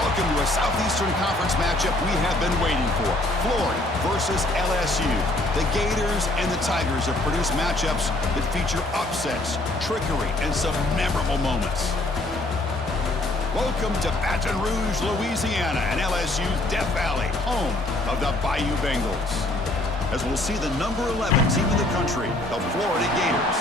Welcome to a Southeastern Conference matchup we have been waiting for. Florida versus LSU. The Gators and the Tigers have produced matchups that feature upsets, trickery, and some memorable moments. Welcome to Baton Rouge, Louisiana, and LSU's Death Valley, home of the Bayou Bengals. As we'll see the number 11 team in the country, the Florida Gators,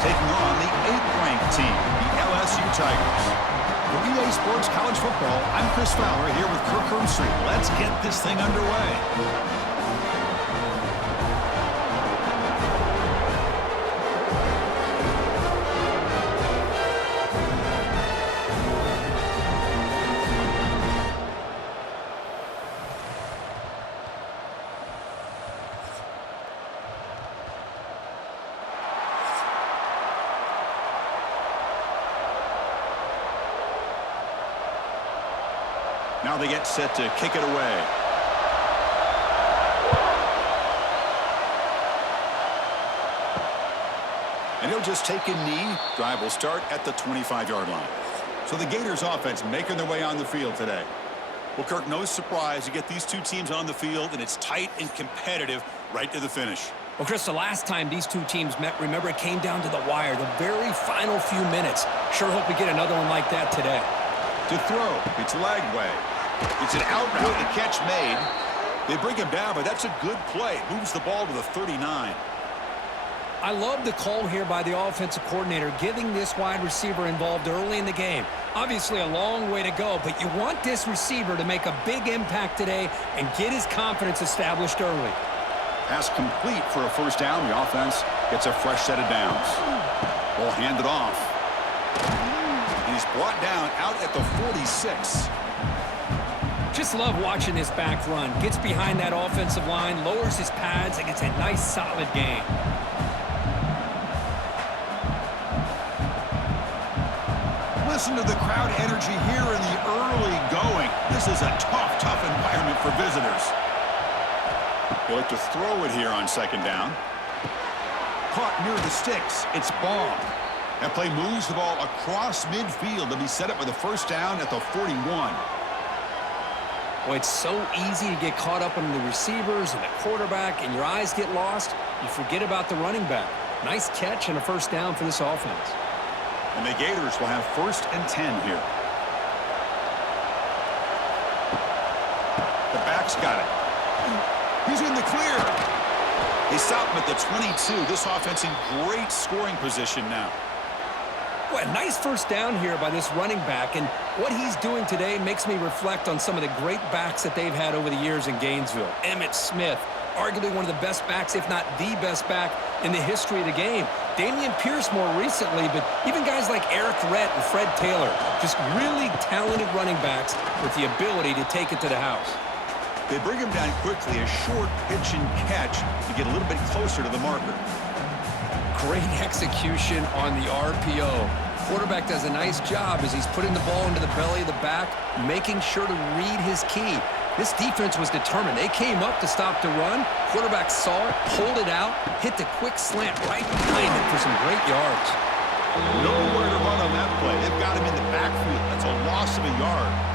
taking on the 8th-ranked team, the LSU Tigers. For EA Sports College Football, I'm Chris Fowler here with Kirk Hermstreet. Let's get this thing underway. Now they get set to kick it away. And he'll just take a knee. Drive will start at the 25-yard line. So the Gators offense making their way on the field today. Well, Kirk, no surprise. You get these two teams on the field, and it's tight and competitive right to the finish. Well, Chris, the last time these two teams met, remember, it came down to the wire, the very final few minutes. Sure hope we get another one like that today. To throw, it's leg way. It's an out route, the catch made. They bring him down, but that's a good play. Moves the ball to the 39. I love the call here by the offensive coordinator, getting this wide receiver involved early in the game. Obviously a long way to go, but you want this receiver to make a big impact today and get his confidence established early. Pass complete for a first down. The offense gets a fresh set of downs. Ball handed off. And he's brought down out at the 46. Just love watching this back run. Gets behind that offensive line, lowers his pads, and gets a nice, solid gain. Listen to the crowd energy here in the early going. This is a tough environment for visitors. They look to throw it here on second down. Caught near the sticks. It's Ball. That play moves the ball across midfield to be set up with a first down at the 41. Well, it's so easy to get caught up in the receivers and the quarterback, and your eyes get lost. You forget about the running back. Nice catch and a first down for this offense. And the Gators will have 1st and 10 here. The back's got it. He's in the clear. They stop him at the 22. This offense in great scoring position now. Well, a nice first down here by this running back, and what he's doing today makes me reflect on some of the great backs that they've had over the years in Gainesville. Emmitt Smith, arguably one of the best backs, if not the best back in the history of the game. Damian Pierce more recently, but even guys like Eric Rhett and Fred Taylor, just really talented running backs with the ability to take it to the house. They bring him down quickly, a short pitch and catch to get a little bit closer to the marker. Great execution on the RPO. Quarterback does a nice job as he's putting the ball into the belly of the back, making sure to read his key. This defense was determined. They came up to stop the run. Quarterback saw it, pulled it out, hit the quick slant right behind it for some great yards. Nowhere to run on that play. They've got him in the backfield. That's a loss of a yard.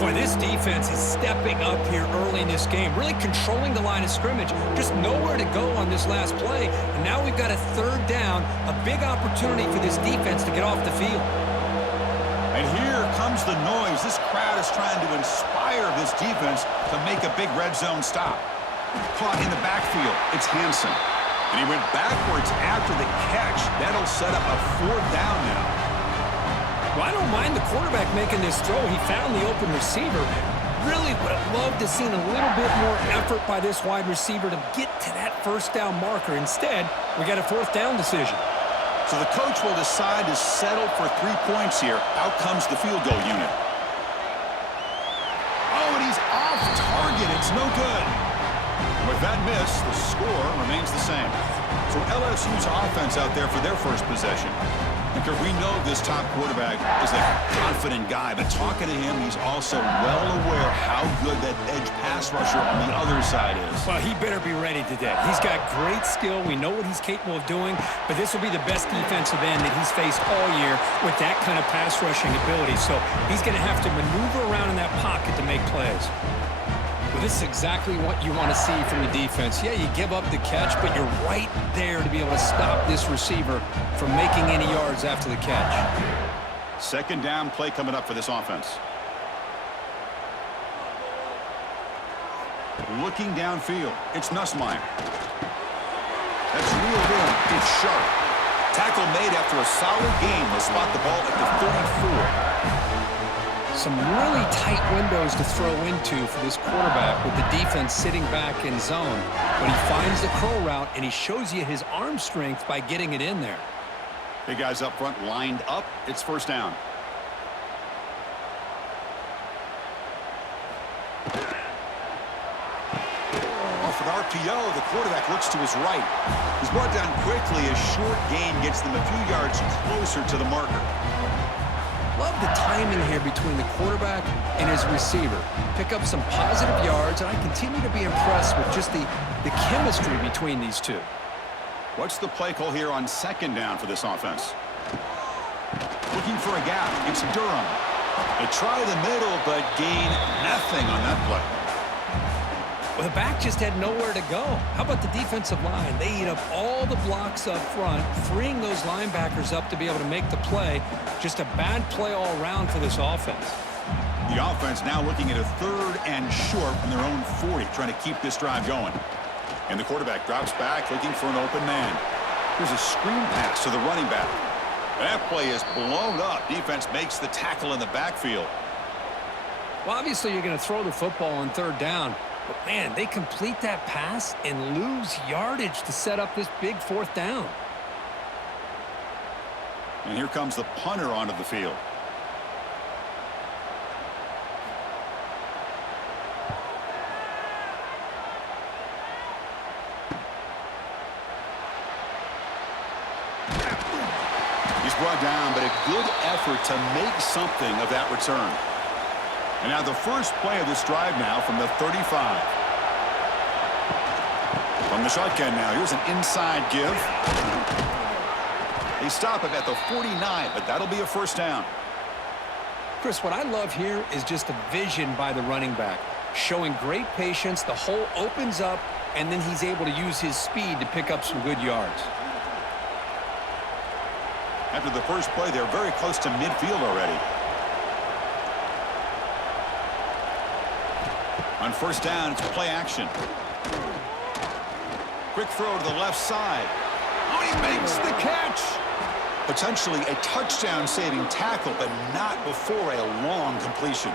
Boy, this defense is stepping up here early in this game, really controlling the line of scrimmage. Just nowhere to go on this last play. And now we've got a 3rd down, a big opportunity for this defense to get off the field. And here comes the noise. This crowd is trying to inspire this defense to make a big red zone stop. Caught in the backfield. It's Hansen. And he went backwards after the catch. That'll set up a 4th down now. Well, I don't mind the quarterback making this throw. He found the open receiver. Really would have loved to see a little bit more effort by this wide receiver to get to that first down marker. Instead, we got a 4th down decision. So the coach will decide to settle for 3 points here. Out comes the field goal unit. Oh, and he's off target. It's no good. With that miss, the score remains the same. So LSU's offense out there for their first possession. Because we know this top quarterback is a confident guy, but talking to him, he's also well aware how good that edge pass rusher on the other side is. Well, he better be ready today. He's got great skill. We know what he's capable of doing, but this will be the best defensive end that he's faced all year with that kind of pass rushing ability. So he's going to have to maneuver around in that pocket to make plays. Well, this is exactly what you want to see from the defense. Yeah, you give up the catch, but you're right there to be able to stop this receiver from making any yards after the catch. Second down play coming up for this offense. Looking downfield, it's Nussmeier. That's reeled in. It's sharp. Tackle made after a solid game. They'll spot the ball at the 34. Some really tight windows to throw into for this quarterback with the defense sitting back in zone. But he finds the crow route, and he shows you his arm strength by getting it in there. Big guys up front lined up. It's first down. Off an RPO, the quarterback looks to his right. He's brought down quickly. A short gain gets them a few yards closer to the marker. Love the timing here between the quarterback and his receiver. Pick up some positive yards, and I continue to be impressed with just the chemistry between these two. What's the play call here on second down for this offense? Looking for a gap. It's Durham. They try the middle, but gain nothing on that play. Well, the back just had nowhere to go. How about the defensive line? They eat up all the blocks up front, freeing those linebackers up to be able to make the play. Just a bad play all around for this offense. The offense now looking at a third and short from their own 40, trying to keep this drive going. And the quarterback drops back, looking for an open man. Here's a screen pass to the running back. That play is blown up. Defense makes the tackle in the backfield. Well, obviously you're going to throw the football on third down. But, man, they complete that pass and lose yardage to set up this big fourth down. And here comes the punter onto the field. He's brought down, but a good effort to make something of that return. And now the first play of this drive now from the 35. From the shotgun now, here's an inside give. They stop it at the 49, but that'll be a first down. Chris, what I love here is just the vision by the running back. Showing great patience, the hole opens up, and then he's able to use his speed to pick up some good yards. After the first play, they're very close to midfield already. On first down, it's play action. Quick throw to the left side. Oh, he makes the catch. Potentially a touchdown-saving tackle, but not before a long completion.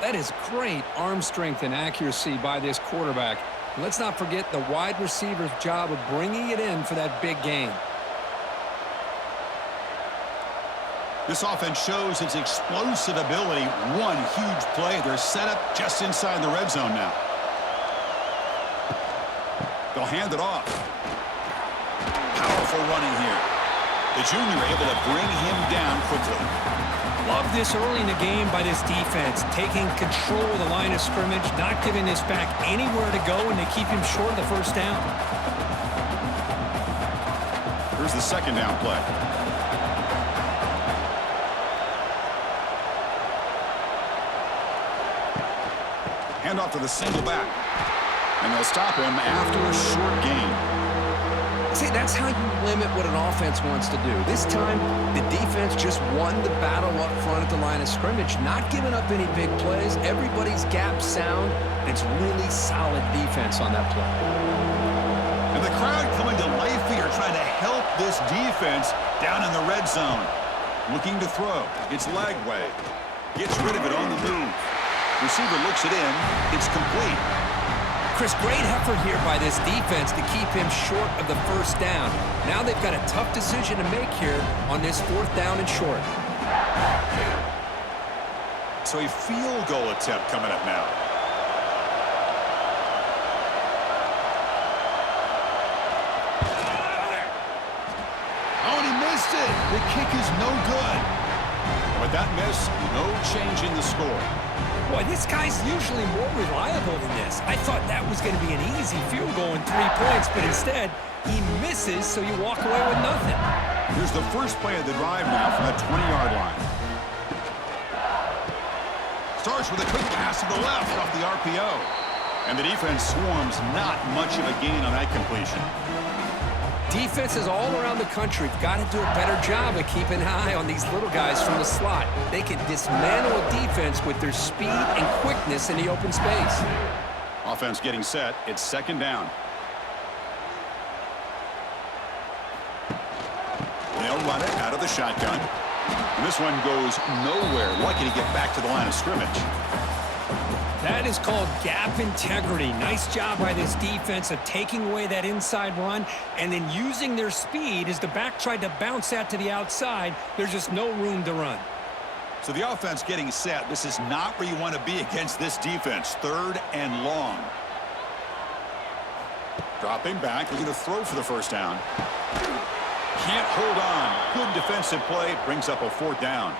That is great arm strength and accuracy by this quarterback. And let's not forget the wide receiver's job of bringing it in for that big gain. This offense shows its explosive ability. One huge play. They're set up just inside the red zone now. They'll hand it off. Powerful running here. The junior able to bring him down quickly. Love this early in the game by this defense, taking control of the line of scrimmage, not giving this back anywhere to go, and they keep him short of the first down. Here's the second down play. Hand off to the single back. And they'll stop him after a short gain. See, that's how you limit what an offense wants to do. This time, the defense just won the battle up front at the line of scrimmage, not giving up any big plays. Everybody's gap sound, and it's really solid defense on that play. And the crowd coming to life here, trying to help this defense down in the red zone. Looking to throw. It's Lagway. Gets rid of it on the move. Receiver looks it in. It's complete. Chris, great effort here by this defense to keep him short of the first down. Now they've got a tough decision to make here on this fourth down and short. So a field goal attempt coming up now. Oh, and he missed it. kick is no good. And with that miss, no change in the score. Boy, this guy's usually more reliable than this. I thought that was going to be an easy field goal and 3 points, but instead, he misses, so you walk away with nothing. Here's the first play of the drive now from the 20-yard line. Starts with a quick pass to the left off the RPO. And the defense swarms, not much of a gain on that completion. Defenses all around the country have got to do a better job of keeping an eye on these little guys from the slot. They can dismantle a defense with their speed and quickness in the open space. Offense getting set. It's second down. They'll run it out of the shotgun. And this one goes nowhere. Lucky to get back to the line of scrimmage. That is called gap integrity. Nice job by this defense of taking away that inside run and then using their speed as the back tried to bounce that to the outside. There's just no room to run. So the offense getting set. This is not where you want to be against this defense. Third and long. Dropping back, looking to throw for the first down. Can't hold on. Good defensive play. Brings up a fourth down.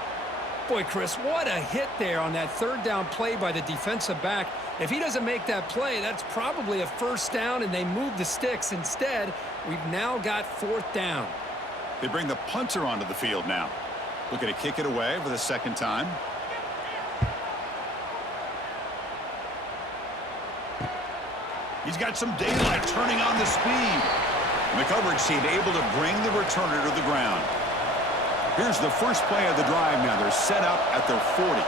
Boy, Chris, what a hit there on that third down play by the defensive back. If he doesn't make that play, that's probably a first down, and they move the sticks. Instead, we've now got fourth down. They bring the punter onto the field now. Looking to kick it away for the second time. He's got some daylight turning on the speed. And the coverage team able to bring the returner to the ground. Here's the first play of the drive now. They're set up at their 40.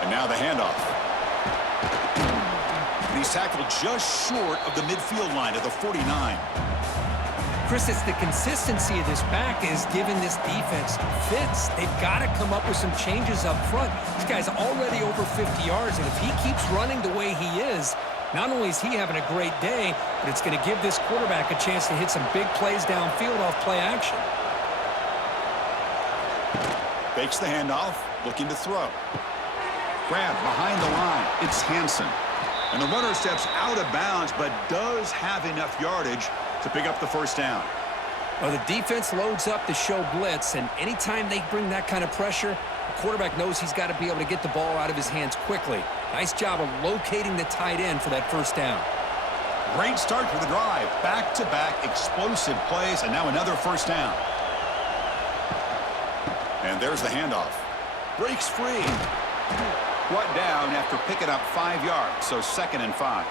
And now the handoff. And he's tackled just short of the midfield line at the 49. Chris, it's the consistency of this back is giving this defense fits. They've got to come up with some changes up front. This guy's already over 50 yards, and if he keeps running the way he is, not only is he having a great day, but it's going to give this quarterback a chance to hit some big plays downfield off play action. Fakes the handoff, looking to throw. Grab behind the line. It's Hansen. And the runner steps out of bounds, but does have enough yardage to pick up the first down. Well, the defense loads up to show blitz, and anytime they bring that kind of pressure, the quarterback knows he's got to be able to get the ball out of his hands quickly. Nice job of locating the tight end for that first down. Great start for the drive. Back-to-back explosive plays, and now another first down. And there's the handoff. Breaks free. Brought down after picking up 5 yards, so 2nd and 5.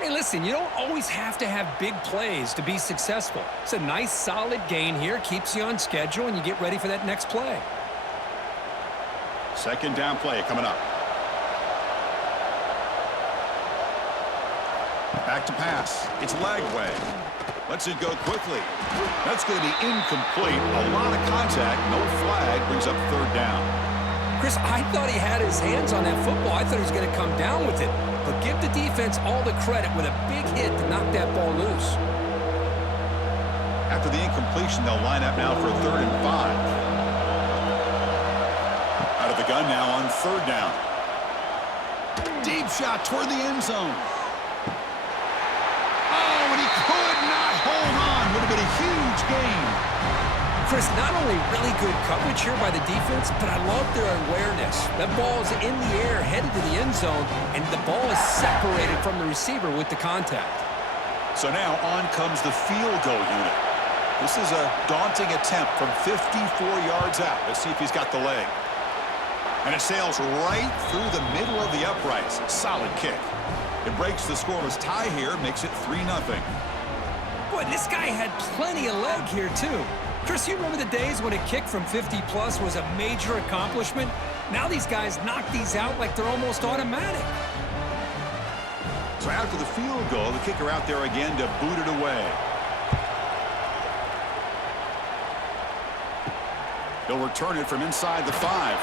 Hey, listen, you don't always have to have big plays to be successful. It's a nice, solid gain here. Keeps you on schedule, and you get ready for that next play. Second down play coming up. Back to pass. It's Lagway. Lets it go quickly. That's going to be incomplete. A lot of contact. No flag. Brings up third down. Chris, I thought he had his hands on that football. I thought he was going to come down with it. But give the defense all the credit with a big hit to knock that ball loose. After the incompletion, they'll line up now for 3rd and 5. Out of the gun now on 3rd down. Deep shot toward the end zone. Oh, and he could not hold on. Would have been a huge gain. Chris, not only really good coverage here by the defense, but I love their awareness. That ball is in the air, headed to the end zone, and the ball is separated from the receiver with the contact. So now on comes the field goal unit. This is a daunting attempt from 54 yards out. Let's see if he's got the leg. And it sails right through the middle of the uprights. Solid kick. It breaks the scoreless tie here, makes it 3-0. Boy, this guy had plenty of leg here, too. Chris, you remember the days when a kick from 50-plus was a major accomplishment? Now these guys knock these out like they're almost automatic. So after the field goal, the kicker out there again to boot it away. He'll return it from inside the 5.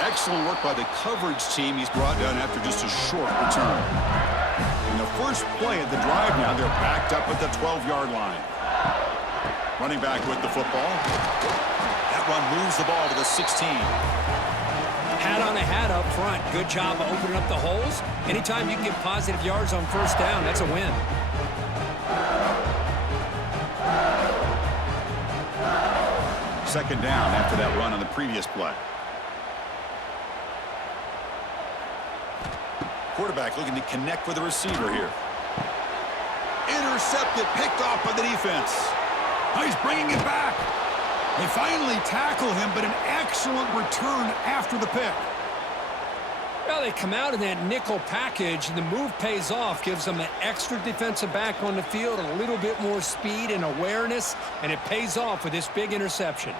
Excellent work by the coverage team. He's brought down after just a short return. In the first play of the drive now, they're backed up at the 12-yard line. Running back with the football. That run moves the ball to the 16. Hat on a hat up front. Good job of opening up the holes. Anytime you can get positive yards on first down, that's a win. second down after that run on the previous play. Quarterback looking to connect with the receiver here. Intercepted, picked off by the defense. Oh, he's bringing it back. They finally tackle him, but an excellent return after the pick. Well, they come out in that nickel package, and the move pays off, gives them an extra defensive back on the field, a little bit more speed and awareness, and it pays off with this big interception.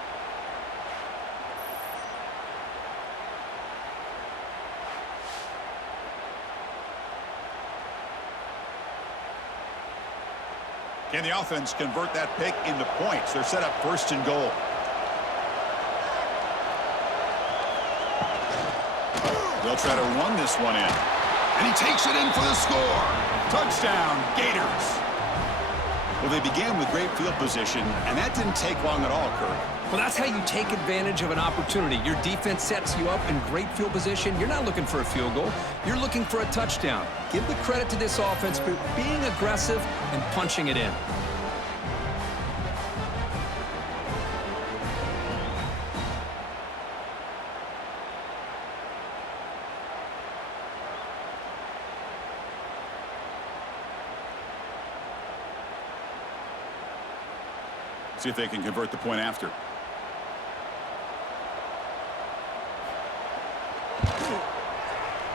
Can the offense convert that pick into points? They're set up first and goal. They'll try to run this one in. And he takes it in for the score. Touchdown, Gators. Well, they began with great field position, and that didn't take long at all, Kirk. Well, that's how you take advantage of an opportunity. Your defense sets you up in great field position. You're not looking for a field goal. You're looking for a touchdown. Give the credit to this offense for being aggressive and punching it in. See if they can convert the point after.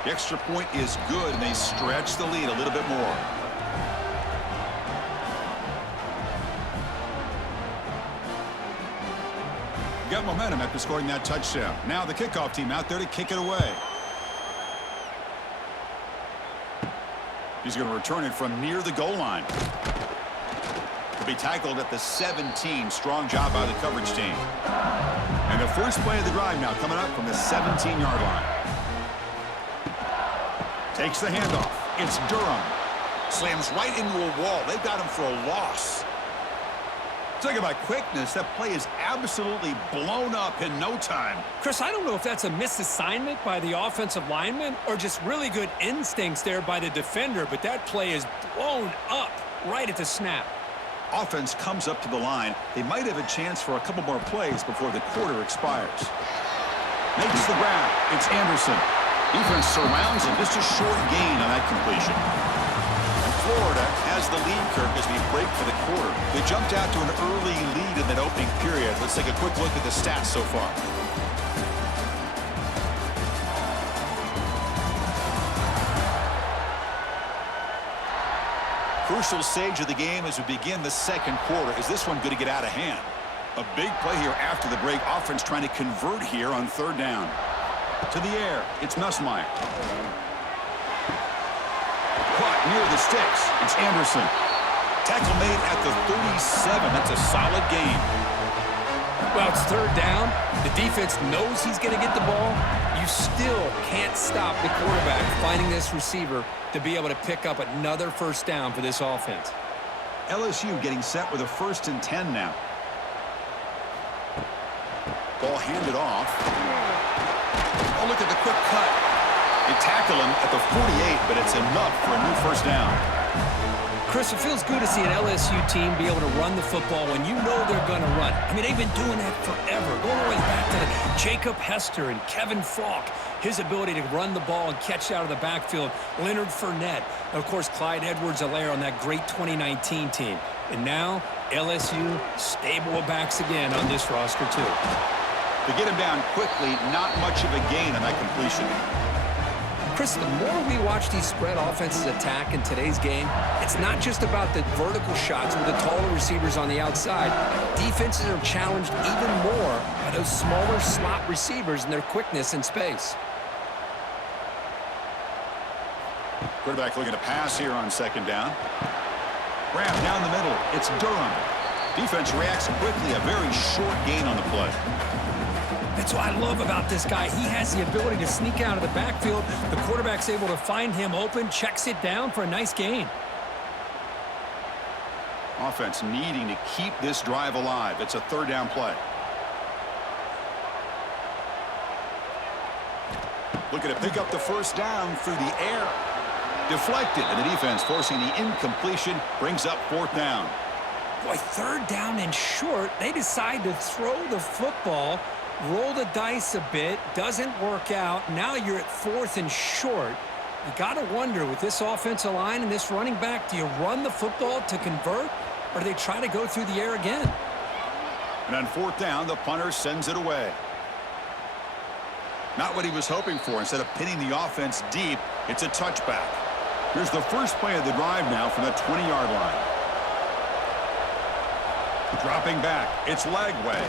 The extra point is good, and they stretch the lead a little bit more. Got momentum after scoring that touchdown. Now the kickoff team out there to kick it away. He's going to return it from near the goal line. Be tackled at the 17. Strong job by the coverage team. And the first play of the drive now coming up from the 17-yard line. Takes the handoff. It's Durham. Slams right into a wall. They've got him for a loss. Talking about quickness, that play is absolutely blown up in no time. Chris, I don't know if that's a misassignment by the offensive lineman or just really good instincts there by the defender, but that play is blown up right at the snap. Offense comes up to the line. They might have a chance for a couple more plays before the quarter expires. Makes the grab. It's Anderson. Defense surrounds him. Just a short gain on that completion. And Florida has the lead, Kirk, as we break for the quarter. They jumped out to an early lead in that opening period. Let's take a quick look at the stats so far. Crucial stage of the game as we begin the second quarter. Is this one going to get out of hand? A big play here after the break. Offense trying to convert here on third down. To the air. It's Nussmeier. Caught near the sticks. It's Anderson. Tackle made at the 37. That's a solid gain. Well, it's third down. The defense knows he's going to get the ball. You still can't stop the quarterback finding this receiver to be able to pick up another first down for this offense. LSU getting set with a 1st and 10 now. Ball handed off. Oh, look at the quick cut. They tackle him at the 48, but it's enough for a new first down. Chris, it feels good to see an LSU team be able to run the football when you know they're going to run. I mean, they've been doing that forever. Going all the way back to the Jacob Hester and Kevin Falk. His ability to run the ball and catch out of the backfield. Leonard Fournette. And, of course, Clyde Edwards-Helaire on that great 2019 team. And now, LSU stable of backs again on this roster, too. To get him down quickly, not much of a gain on that completion. Chris, the more we watch these spread offenses attack in today's game, it's not just about the vertical shots with the taller receivers on the outside. Defenses are challenged even more by those smaller slot receivers and their quickness in space. Quarterback looking to pass here on second down. Grab down the middle. It's Durham. Defense reacts quickly. A very short gain on the play. That's what I love about this guy. He has the ability to sneak out of the backfield. The quarterback's able to find him open, checks it down for a nice gain. Offense needing to keep this drive alive. It's a third down play. Looking to pick up the first down through the air. Deflected, and the defense forcing the incompletion, brings up fourth down. Boy, third down and short. They decide to throw the football, roll the dice a bit, doesn't work out. Now you're at fourth and short. You got to wonder, with this offensive line and this running back, do you run the football to convert, or do they try to go through the air again? And on fourth down, the punter sends it away. Not what he was hoping for. Instead of pinning the offense deep, it's a touchback. Here's the first play of the drive now from the 20-yard line. Dropping back, it's Lagway.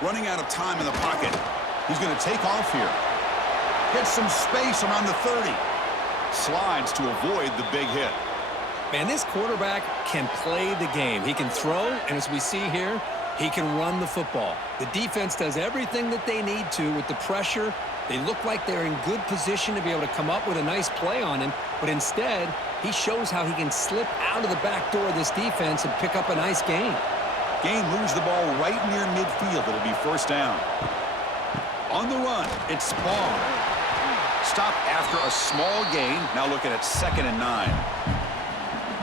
Running out of time in the pocket. He's going to take off here. Gets some space around the 30. Slides to avoid the big hit. Man, this quarterback can play the game. He can throw, and as we see here, he can run the football. The defense does everything that they need to with the pressure. They look like they're in good position to be able to come up with a nice play on him, but instead, he shows how he can slip out of the back door of this defense and pick up a nice gain. Gain moves the ball right near midfield. It'll be first down. On the run, it's Spawn. Stop after a small gain. Now looking at 2nd and 9.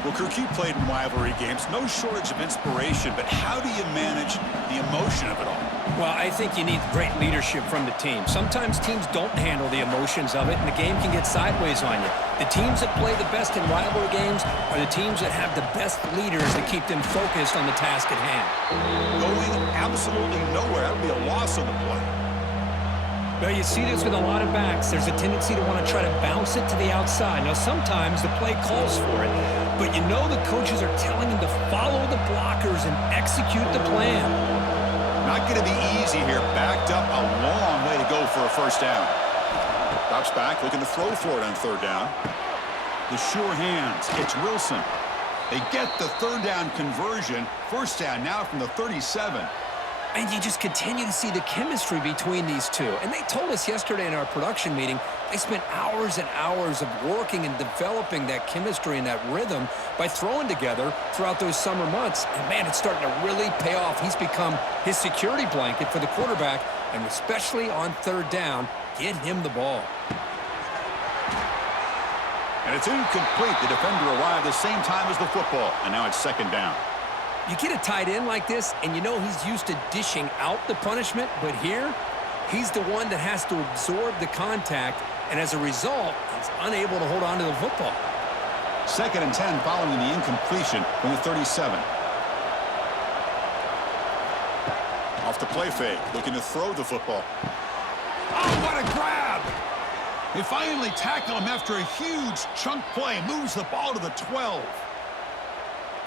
Well, Kirk, you played in rivalry games. No shortage of inspiration, but how do you manage the emotion of it all? Well, I think you need great leadership from the team. Sometimes teams don't handle the emotions of it, and the game can get sideways on you. The teams that play the best in rivalry games are the teams that have the best leaders that keep them focused on the task at hand. Going absolutely nowhere. That would be a loss on the play. Well, you see this with a lot of backs. There's a tendency to want to try to bounce it to the outside. Now, sometimes the play calls for it, but you know the coaches are telling him to follow the blockers and execute the plan. Not going to be easy here. Backed up a long way to go for a first down. Drops back, looking to throw for it on third down. The sure hands. It's Wilson. They get the third down conversion. First down now from the 37. And you just continue to see the chemistry between these two. And they told us yesterday in our production meeting, they spent hours and hours of working and developing that chemistry and that rhythm by throwing together throughout those summer months. And, man, it's starting to really pay off. He's become his security blanket for the quarterback, and especially on third down, get him the ball. And it's incomplete. The defender arrived the same time as the football, and now it's 2nd down. You get a tight end like this, and you know he's used to dishing out the punishment, but here, he's the one that has to absorb the contact, and as a result, he's unable to hold on to the football. 2nd and 10 following the incompletion from the 37. Off the play fake, looking to throw the football. Oh, what a grab! They finally tackle him after a huge chunk play. Moves the ball to the 12.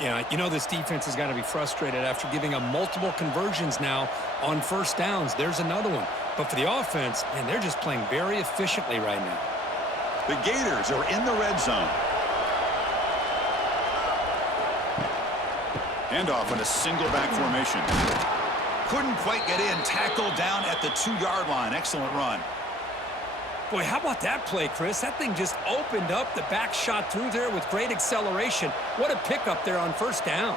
Yeah, you know this defense has got to be frustrated after giving up multiple conversions now on first downs. There's another one. But for the offense, man, they're just playing very efficiently right now. The Gators are in the red zone. Handoff in a single back formation. Couldn't quite get in. Tackled down at the 2-yard line. Excellent run. Boy, how about that play, Chris? That thing just opened up. The back shot through there with great acceleration. What a pickup there on first down.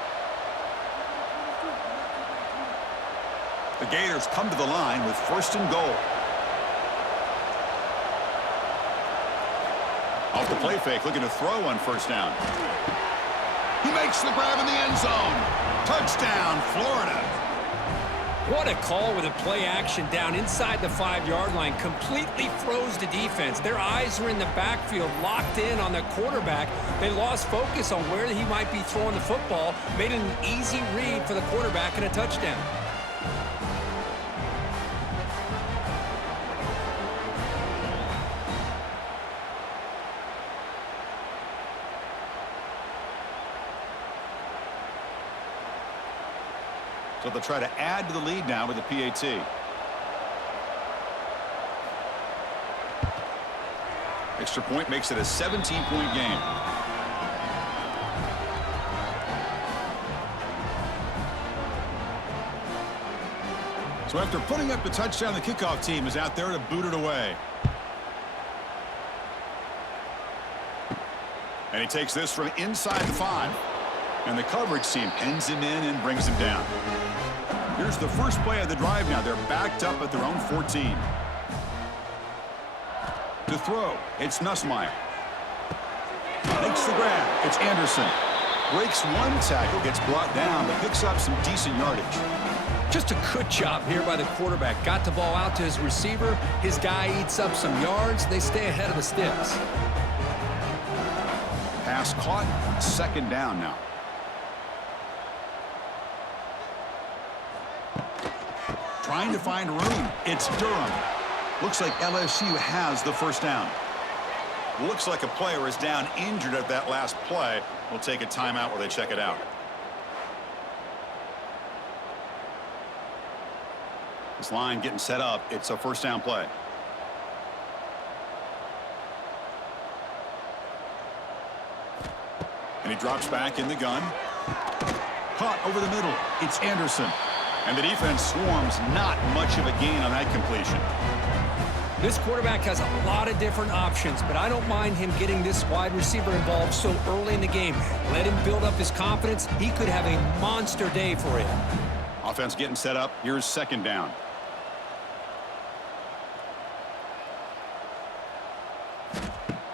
The Gators come to the line with 1st and goal. Off the play fake, looking to throw on first down. He makes the grab in the end zone. Touchdown, Florida. What a call with a play action down inside the 5-yard line. Completely froze the defense. Their eyes were in the backfield, locked in on the quarterback. They lost focus on where he might be throwing the football. Made it an easy read for the quarterback and a touchdown. So they'll try to add to the lead now with the PAT. Extra point makes it a 17-point game. So after putting up the touchdown, the kickoff team is out there to boot it away. And he takes this from inside the 5. And the coverage team pens him in and brings him down. Here's the first play of the drive now. They're backed up at their own 14. To throw, it's Nussmeier. Makes the grab. It's Anderson. Breaks one tackle, gets brought down, but picks up some decent yardage. Just a good job here by the quarterback. Got the ball out to his receiver. His guy eats up some yards. They stay ahead of the sticks. Pass caught. Second down now. Trying to find room. It's Durham. Looks like LSU has the first down. Looks like a player is down injured at that last play. We'll take a timeout while they check it out. This line getting set up. It's a first down play. And he drops back in the gun. Caught over the middle. It's Anderson. And the defense swarms. Not much of a gain on that completion. This quarterback has a lot of different options, but I don't mind him getting this wide receiver involved so early in the game. Let him build up his confidence. He could have a monster day for him. Offense getting set up. Here's second down.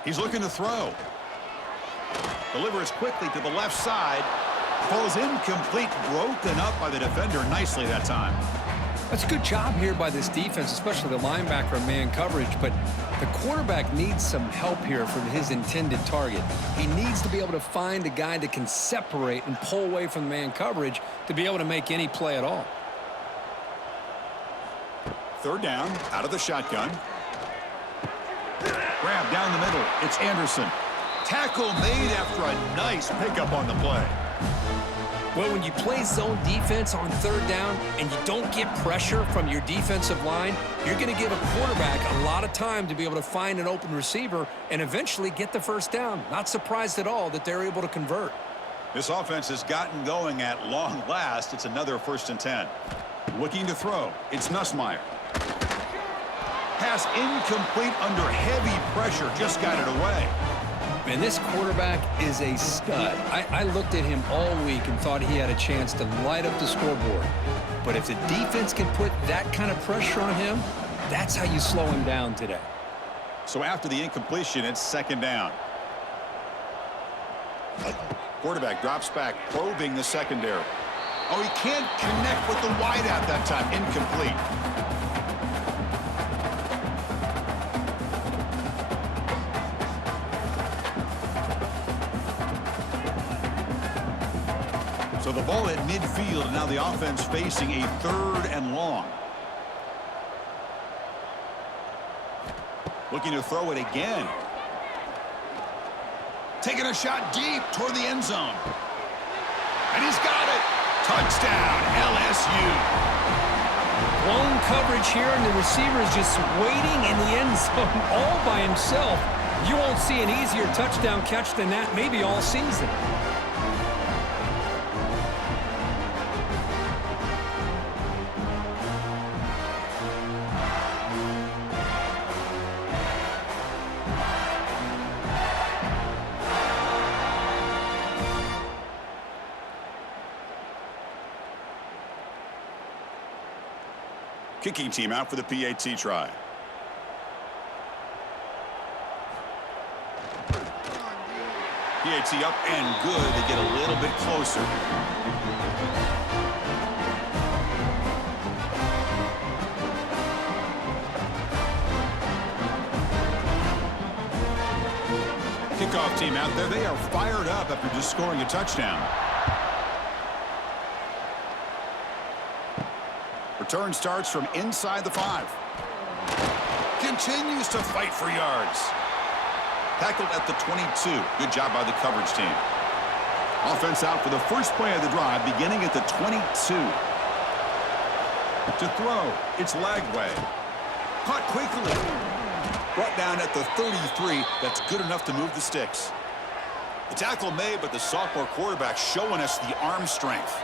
He's looking to throw. Delivers quickly to the left side. Falls incomplete, broken up by the defender nicely that time. That's a good job here by this defense, especially the linebacker and man coverage, but the quarterback needs some help here from his intended target. He needs to be able to find a guy that can separate and pull away from the man coverage to be able to make any play at all. Third down, out of the shotgun. Grab down the middle. It's Anderson. Tackle made after a nice pickup on the play. Well, when you play zone defense on third down and you don't get pressure from your defensive line, you're going to give a quarterback a lot of time to be able to find an open receiver and eventually get the first down. Not surprised at all that they're able to convert. This offense has gotten going at long last. It's another 1st and 10. Looking to throw. It's Nussmeier. Pass incomplete under heavy pressure. Just got it away. Man, this quarterback is a stud. I looked at him all week and thought he had a chance to light up the scoreboard. But if the defense can put that kind of pressure on him, that's how you slow him down today. So after the incompletion, it's second down. Quarterback drops back, probing the secondary. Oh, he can't connect with the wideout that time. Incomplete. So the ball at midfield, and now the offense facing a 3rd and long. Looking to throw it again. Taking a shot deep toward the end zone. And he's got it. Touchdown, LSU. Blown coverage here, and the receiver is just waiting in the end zone all by himself. You won't see an easier touchdown catch than that maybe all season. Kicking team out for the PAT try. PAT up and good. They get a little bit closer. Kickoff team out there. They are fired up after just scoring a touchdown. Return starts from inside the 5. Continues to fight for yards. Tackled at the 22. Good job by the coverage team. Offense out for the first play of the drive, beginning at the 22. To throw, it's Lagway. Caught quickly. Brought down at the 33. That's good enough to move the sticks. The tackle made, but the sophomore quarterback showing us the arm strength.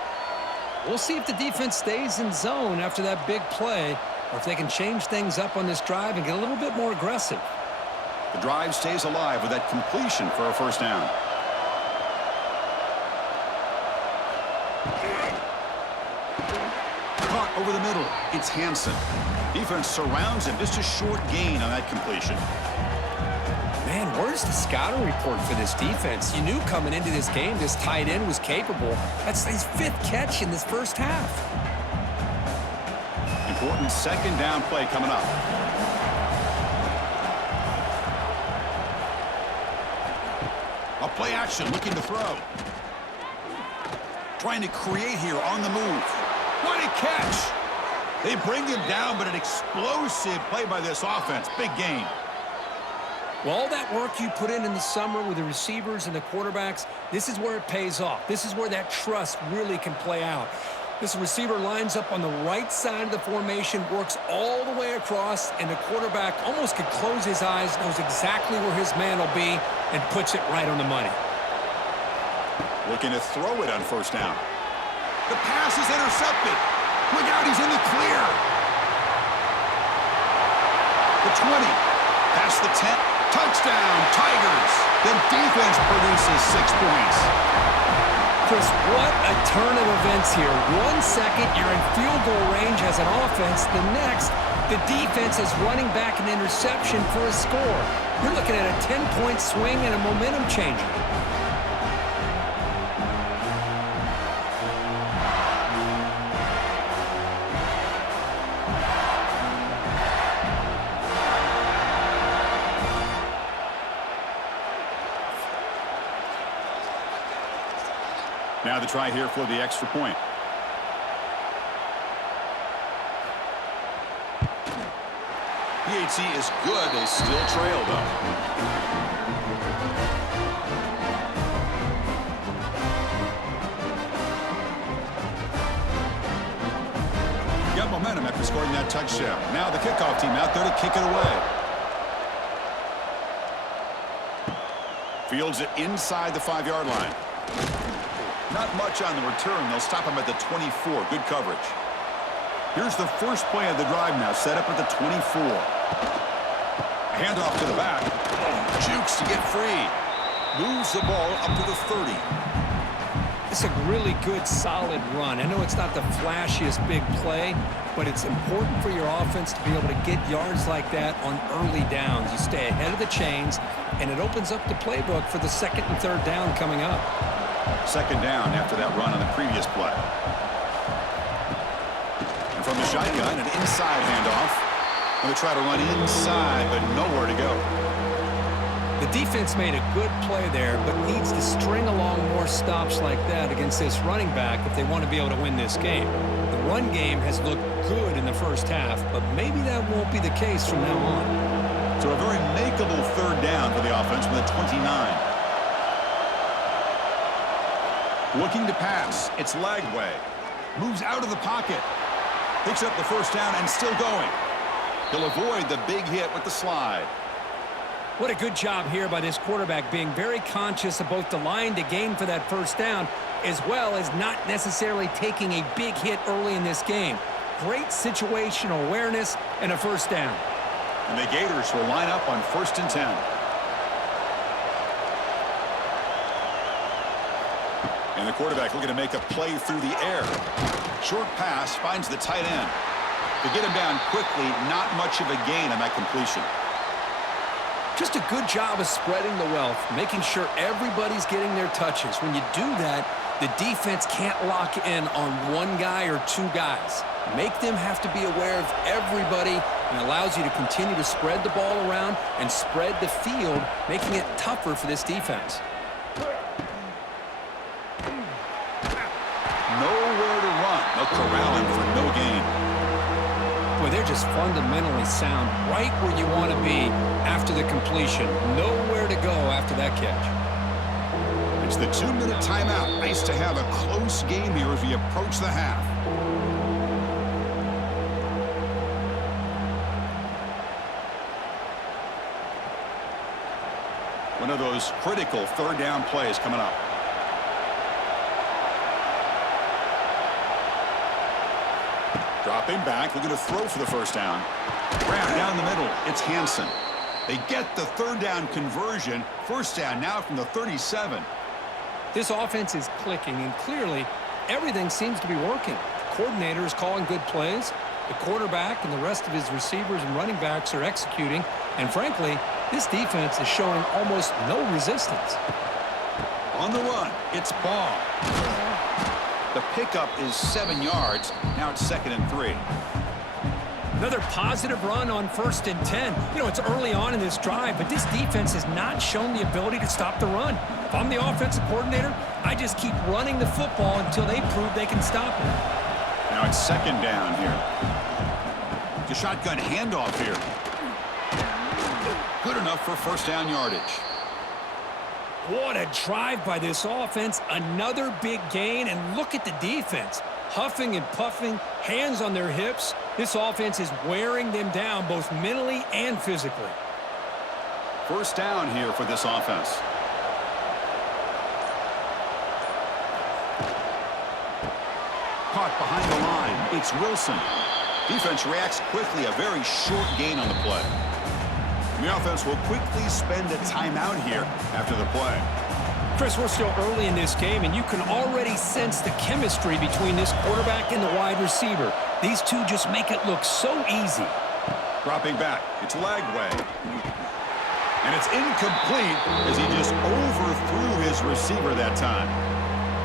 We'll see if the defense stays in zone after that big play, or if they can change things up on this drive and get a little bit more aggressive. The drive stays alive with that completion for a first down. Caught over the middle. It's Hansen. Defense surrounds him. Just a short gain on that completion. Man, where's the scouting report for this defense? You knew coming into this game this tight end was capable. That's his 5th catch in this first half. Important second down play coming up. A play action, looking to throw. Trying to create here on the move. What a catch! They bring him down, but an explosive play by this offense. Big game. Well, all that work you put in the summer with the receivers and the quarterbacks, this is where it pays off. This is where that trust really can play out. This receiver lines up on the right side of the formation, works all the way across, and the quarterback almost could close his eyes, knows exactly where his man will be, and puts it right on the money. Looking to throw it on first down. The pass is intercepted. Look out, he's in the clear. The 20. Past the 10. Touchdown, Tigers. The defense produces 6 points. Chris, what a turn of events here. 1 second, you're in field goal range as an offense. The next, the defense is running back an interception for a score. You're looking at a 10-point swing and a momentum changer. Now the try here for the extra point. PAT is good. They still trail, though. Got momentum after scoring that touchdown. Now the kickoff team out there to kick it away. Fields it inside the 5-yard line. Not much on the return. They'll stop him at the 24. Good coverage. Here's the first play of the drive now, set up at the 24. Handoff to the back. Jukes to get free. Moves the ball up to the 30. It's a really good, solid run. I know it's not the flashiest big play, but it's important for your offense to be able to get yards like that on early downs. You stay ahead of the chains, and it opens up the playbook for the 2nd and 3rd down coming up. Second down after that run on the previous play. And from the shotgun, an inside handoff. Going to try to run inside, but nowhere to go. The defense made a good play there, but needs to string along more stops like that against this running back if they want to be able to win this game. The run game has looked good in the first half, but maybe that won't be the case from now on. So a very makeable 3rd down for the offense with a 29. Looking to pass. It's Lagway. Moves out of the pocket. Picks up the first down and still going. He'll avoid the big hit with the slide. What a good job here by this quarterback, being very conscious of both the line to gain for that first down, as well as not necessarily taking a big hit early in this game. Great situational awareness and a first down. And the Gators will line up on 1st and 10. And the quarterback looking to make a play through the air. Short pass finds the tight end. To get him down quickly, not much of a gain on that completion. Just a good job of spreading the wealth, making sure everybody's getting their touches. When you do that, the defense can't lock in on one guy or 2 guys. Make them have to be aware of everybody, and allows you to continue to spread the ball around and spread the field, making it tougher for this defense. Nowhere to run. They'll corral him for no gain. Boy, they're just fundamentally sound, right where you want to be after the completion. Nowhere to go after that catch. It's the 2-minute timeout. Nice to have a close game here as we approach the half. One of those critical 3rd down plays coming up. Dropping back, looking to throw for the first down. Ran down the middle. It's Hansen. They get the 3rd down conversion. First down now from the 37. This offense is clicking, and clearly everything seems to be working. The coordinator is calling good plays. The quarterback and the rest of his receivers and running backs are executing. And frankly, This defense is showing almost no resistance. On the run, it's Ball. The pickup is 7 yards. Now it's 2nd and 3. Another positive run on 1st and 10. You know, it's early on in this drive, but this defense has not shown the ability to stop the run. If I'm the offensive coordinator, I just keep running the football until they prove they can stop it. Now it's 2nd down here. The shotgun handoff here. Good enough for 1st down yardage. What a drive by this offense. Another big gain, and look at the defense. Huffing and puffing, hands on their hips. This offense is wearing them down both mentally and physically. 1st down here for this offense. Caught behind the line. It's Wilson. Defense reacts quickly. A very short gain on the play. The offense will quickly spend a timeout here after the play. Chris, we're still early in this game, and you can already sense the chemistry between this quarterback and the wide receiver. These two just make it look so easy. Dropping back. It's Lagway. And it's incomplete as he just overthrew his receiver that time.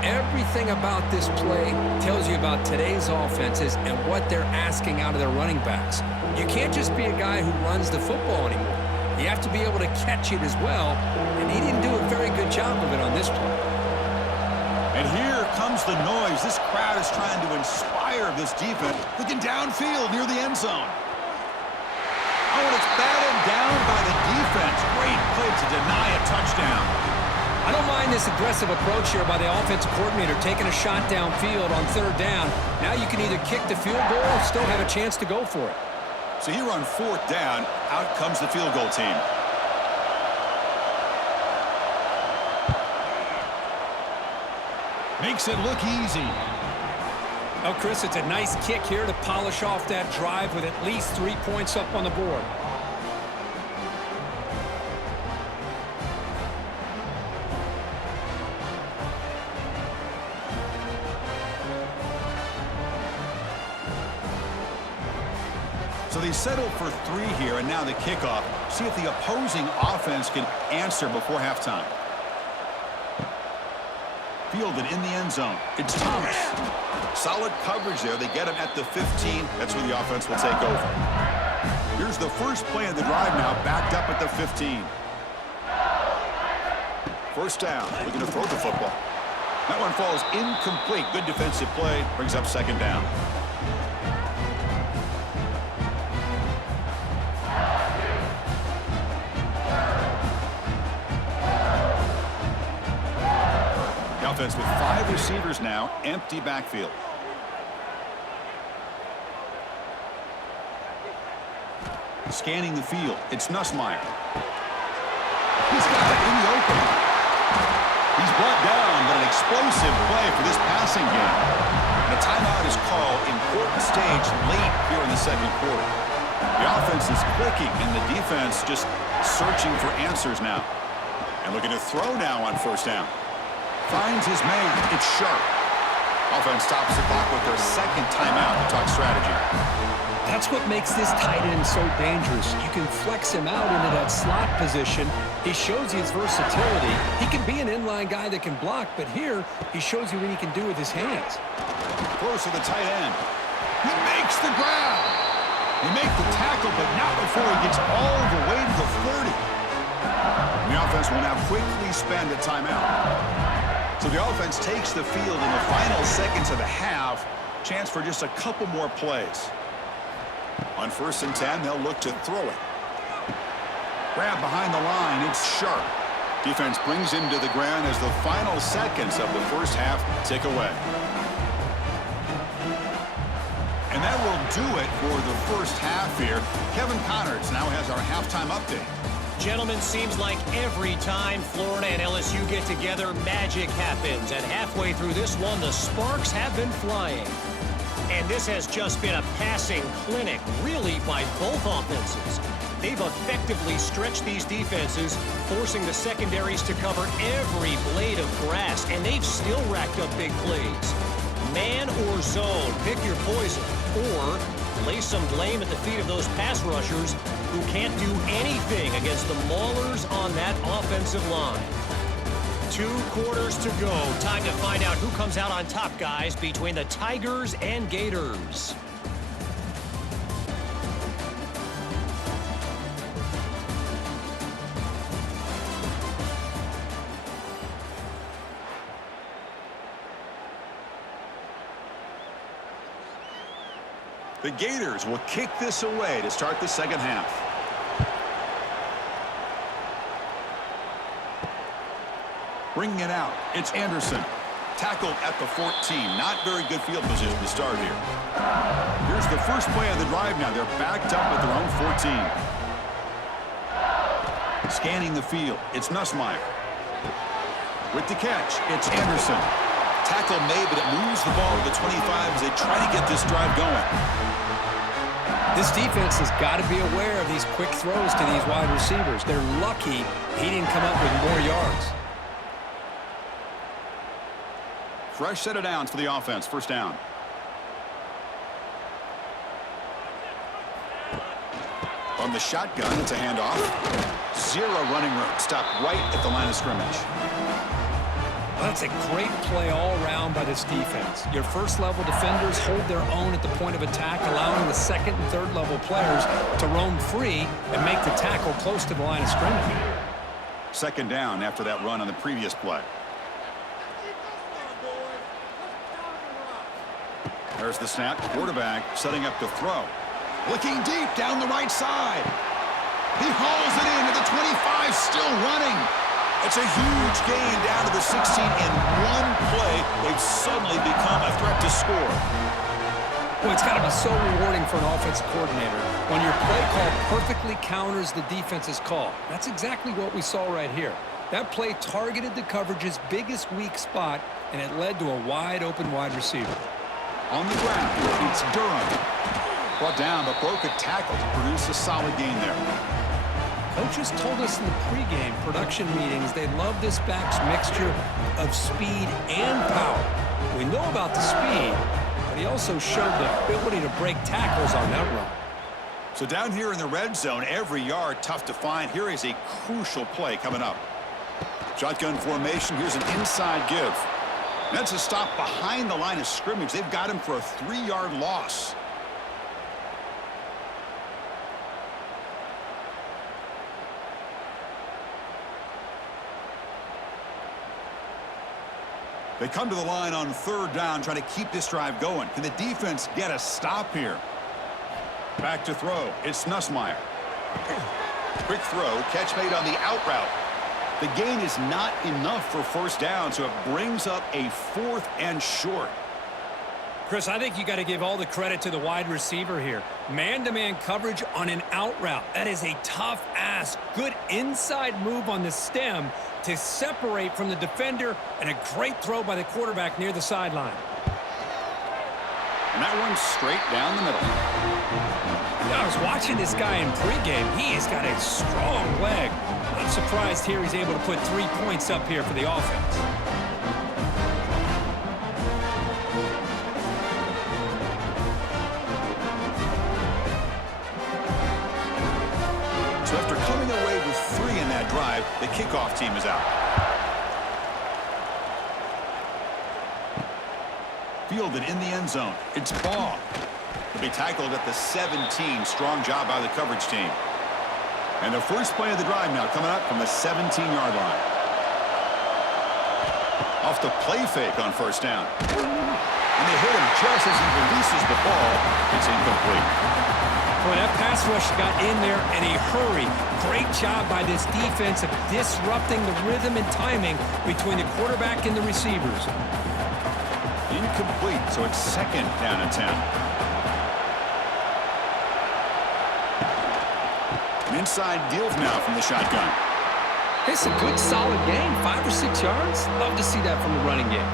Everything about this play tells you about today's offenses and what they're asking out of their running backs. You can't just be a guy who runs the football anymore. You have to be able to catch it as well, and he didn't do a very good job of it on this play. And here comes the noise. This crowd is trying to inspire this defense. Looking downfield near the end zone. Oh, and it's batted down by the defense. Great play to deny a touchdown. I don't mind this aggressive approach here by the offensive coordinator, taking a shot downfield on 3rd down. Now you can either kick the field goal or still have a chance to go for it. So here on 4th down, out comes the field goal team. Makes it look easy. Oh, Chris, it's a nice kick here to polish off that drive with at least 3 points up on the board. So they settle for 3 here, and now the kickoff. See if the opposing offense can answer before halftime. Fielded in the end zone. It's Thomas. Solid coverage there. They get him at the 15. That's where the offense will take over. Here's the first play of the drive now, backed up at the 15. 1st down. Looking to throw the football. That one falls incomplete. Good defensive play. Brings up 2nd down. Offense with 5 receivers now, empty backfield. Scanning the field, it's Nussmeier. He's got it in the open. He's brought down, but an explosive play for this passing game. And a timeout is called, important stage late here in the 2nd quarter. The offense is clicking, and the defense just searching for answers now. And looking to throw now on 1st down. Finds his man. It's Sharp. Offense stops the clock with their 2nd timeout to talk strategy. That's what makes this tight end so dangerous. You can flex him out into that slot position. He shows you his versatility. He can be an inline guy that can block, but here he shows you what he can do with his hands. Close to the tight end. He makes the grab. He makes the tackle, but not before he gets all the way to the 30. The offense will now quickly spend a timeout. So the offense takes the field in the final seconds of the half. Chance for just a couple more plays. On 1st and 10, they'll look to throw it. Grab behind the line. It's Sharp. Defense brings him to the ground as the final seconds of the 1st half tick away. And that will do it for the 1st half here. Kevin Connors now has our halftime update. Gentlemen, seems like every time Florida and LSU get together, magic happens. And halfway through this one, the sparks have been flying. And this has just been a passing clinic, really, by both offenses. They've effectively stretched these defenses, forcing the secondaries to cover every blade of grass, and they've still racked up big plays. Man or zone, pick your poison. Or lay some blame at the feet of those pass rushers who can't do anything against the maulers on that offensive line. 2 quarters to go. Time to find out who comes out on top, guys, between the Tigers and Gators. The Gators will kick this away to start the second half. Bringing it out, it's Anderson. Tackled at the 14. Not very good field position to start here. Here's the first play of the drive now. They're backed up at their own 14. Scanning the field, it's Nussmeier. With the catch, it's Anderson. Tackle made, but it moves the ball to the 25 as they try to get this drive going. This defense has got to be aware of these quick throws to these wide receivers. They're lucky he didn't come up with more yards. Fresh set of downs for the offense. First down. On the shotgun, it's a handoff. 0 running room. Stopped right at the line of scrimmage. Well, that's a great play all around by this defense. Your first-level defenders hold their own at the point of attack, allowing the second and third-level players to roam free and make the tackle close to the line of scrimmage. Second down after that run on the previous play. There's the snap. Quarterback setting up to throw. Looking deep down the right side. He hauls it in at the 25, still running. It's a huge gain down to the 16 in one play. They've suddenly become a threat to score. Well, it's got to be so rewarding for an offensive coordinator when your play call perfectly counters the defense's call. That's exactly what we saw right here. That play targeted the coverage's biggest weak spot, and it led to a wide-open wide receiver. On the ground, it's Durham. Brought down, but broke a tackle to produce a solid gain there. Coaches told us in the pregame production meetings they love this back's mixture of speed and power. We know about the speed, but he also showed the ability to break tackles on that run. So down here in the red zone, every yard tough to find. Here is a crucial play coming up. Shotgun formation. Here's an inside give. That's a stop behind the line of scrimmage. They've got him for a 3-yard loss. They come to the line on third down, trying to keep this drive going. Can the defense get a stop here? Back to throw. It's Nussmeier. Quick throw. Catch made on the out route. The gain is not enough for first down, so it brings up a 4th and short. Chris, I think you got to give all the credit to the wide receiver here. Man-to-man coverage on an out route. That is a tough ask. Good inside move on the stem to separate from the defender, and a great throw by the quarterback near the sideline. And that one's straight down the middle. I was watching this guy in pregame. He has got a strong leg. I'm surprised here he's able to put 3 points up here for the offense. So after coming away with 3 in that drive, the kickoff team is out. Fielded in the end zone. It's Ball. He'll be tackled at the 17. Strong job by the coverage team. And the first play of the drive now coming up from the 17-yard line. Off the play fake on first down. And they hit him just as he releases the ball. It's incomplete. Boy, that pass rush got in there in a hurry. Great job by this defense of disrupting the rhythm and timing between the quarterback and the receivers. Incomplete, so it's second down and 10. An inside give now from the shotgun. It's a good, solid game. 5 or 6 yards. Love to see that from the running game.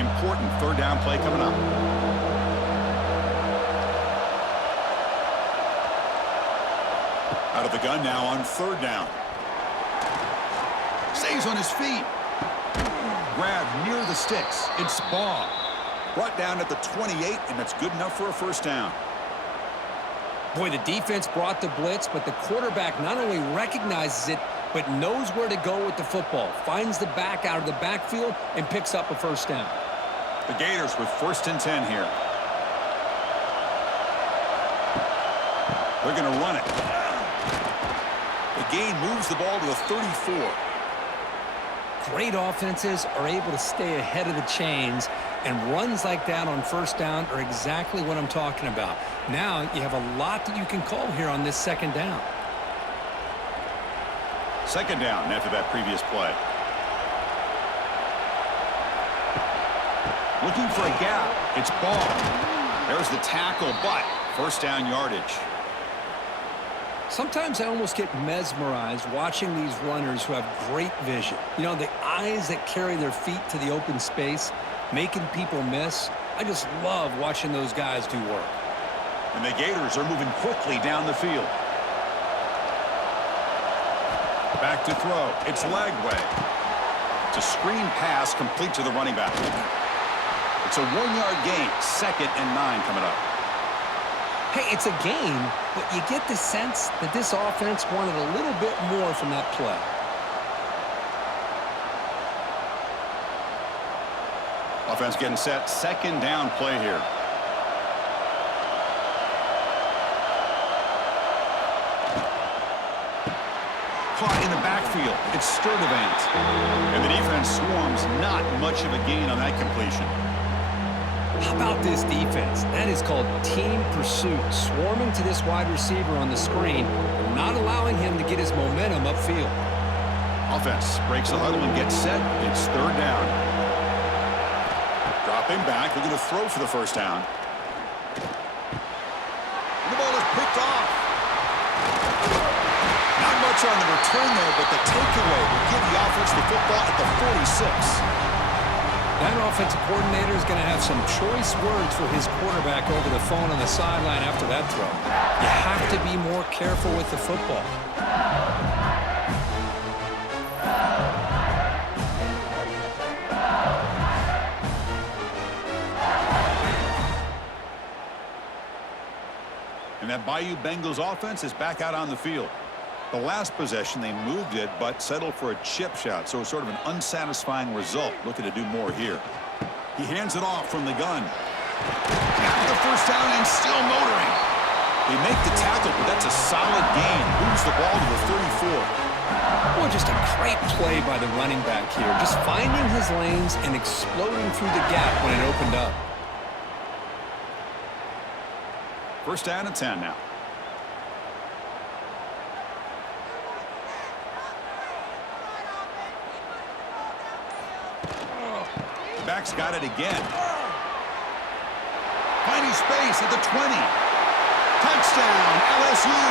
Important third down play coming up. Out of the gun now on third down. Stays on his feet. Grabbed near the sticks. It's ball. Brought down at the 28, and that's good enough for a first down. Boy, the defense brought the blitz, but the quarterback not only recognizes it, but knows where to go with the football. Finds the back out of the backfield and picks up a first down. The Gators with 1st and 10 here. They're going to run it. The gain moves the ball to the 34. Great offenses are able to stay ahead of the chains, and runs like that on first down are exactly what I'm talking about. Now you have a lot that you can call here on this 2nd down. 2nd down after that previous play. Looking for a gap. It's ball. There's the tackle, but first down yardage. Sometimes I almost get mesmerized watching these runners who have great vision. You know, the eyes that carry their feet to the open space, making people miss. I just love watching those guys do work. And the Gators are moving quickly down the field. Back to throw. It's Lagway. It's a screen pass complete to the running back. It's a 1-yard gain. 2nd and 9 coming up. Hey, it's a game, but you get the sense that this offense wanted a little bit more from that play. Offense getting set. 2nd down play here. Caught in the backfield. It's Sturdivant. And the defense swarms. Not much of a gain on that completion. How about this defense? That is called team pursuit. Swarming to this wide receiver on the screen, not allowing him to get his momentum upfield. Offense breaks the huddle and gets set. It's 3rd down. Dropping back. They're going to throw for the first down. The ball is picked off. Not much on the return there, but the takeaway will give the offense the football at the 46. That offensive coordinator is going to have some choice words for his quarterback over the phone on the sideline after that throw. You have to be more careful with the football. And that Bayou Bengals offense is back out on the field. The last possession, they moved it, but settled for a chip shot, so it's sort of an unsatisfying result. Looking to do more here. He hands it off from the gun. Got the first down and still motoring. They make the tackle, but that's a solid gain. Moves the ball to the 34. Boy, just a great play by the running back here. Just finding his lanes and exploding through the gap when it opened up. 1st down and 10 now. Back's got it again. Finding space at the 20. Touchdown, LSU,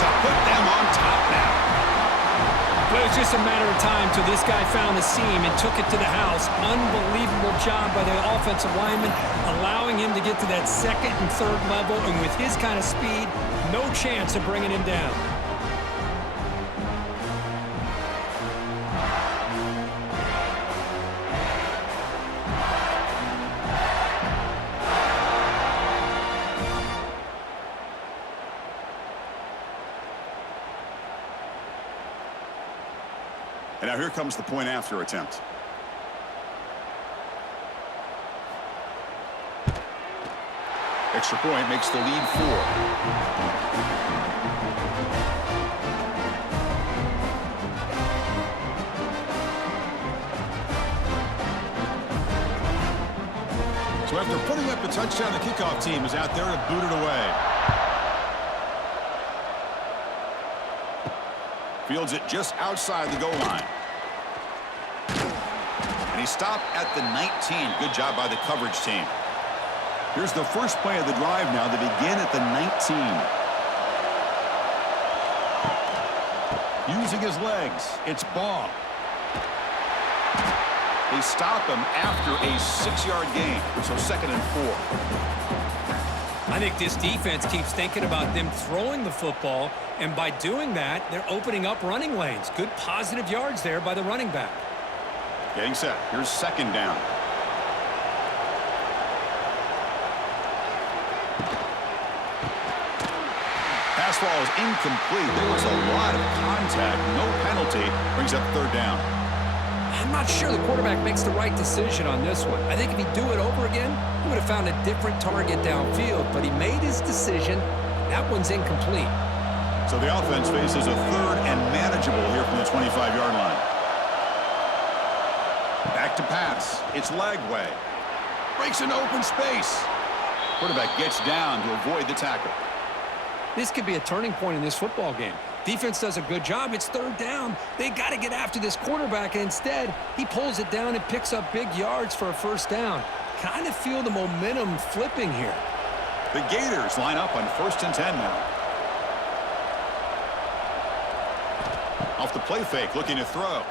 to put them on top now. Well, it was just a matter of time till this guy found the seam and took it to the house. Unbelievable job by the offensive lineman, allowing him to get to that 2nd and 3rd level, and with his kind of speed, no chance of bringing him down. And now here comes the point after attempt. Extra point makes the lead 4. So after putting up a touchdown, the kickoff team is out there to boot it away. Fields it just outside the goal line. And he stopped at the 19. Good job by the coverage team. Here's the first play of the drive now. They begin at the 19. Using his legs, it's Ball. They stop him after a 6-yard gain, so 2nd and 4. I think this defense keeps thinking about them throwing the football, and by doing that, they're opening up running lanes. Good positive yards there by the running back. Getting set. Here's second down. Pass ball is incomplete. There was a lot of contact. No penalty. Brings up third down. I'm not sure the quarterback makes the right decision on this one. I think if he'd do it over again, he would have found a different target downfield, but he made his decision. That one's incomplete. So the offense faces a third and manageable here from the 25-yard line. Back to pass. It's Lagway. Breaks into open space. Quarterback gets down to avoid the tackle. This could be a turning point in this football game. Defense does a good job. It's third down. They got to get after this quarterback, and instead, he pulls it down and picks up big yards for a first down. Kind of feel the momentum flipping here. The Gators line up on 1st and 10 now. Off the play fake, looking to throw.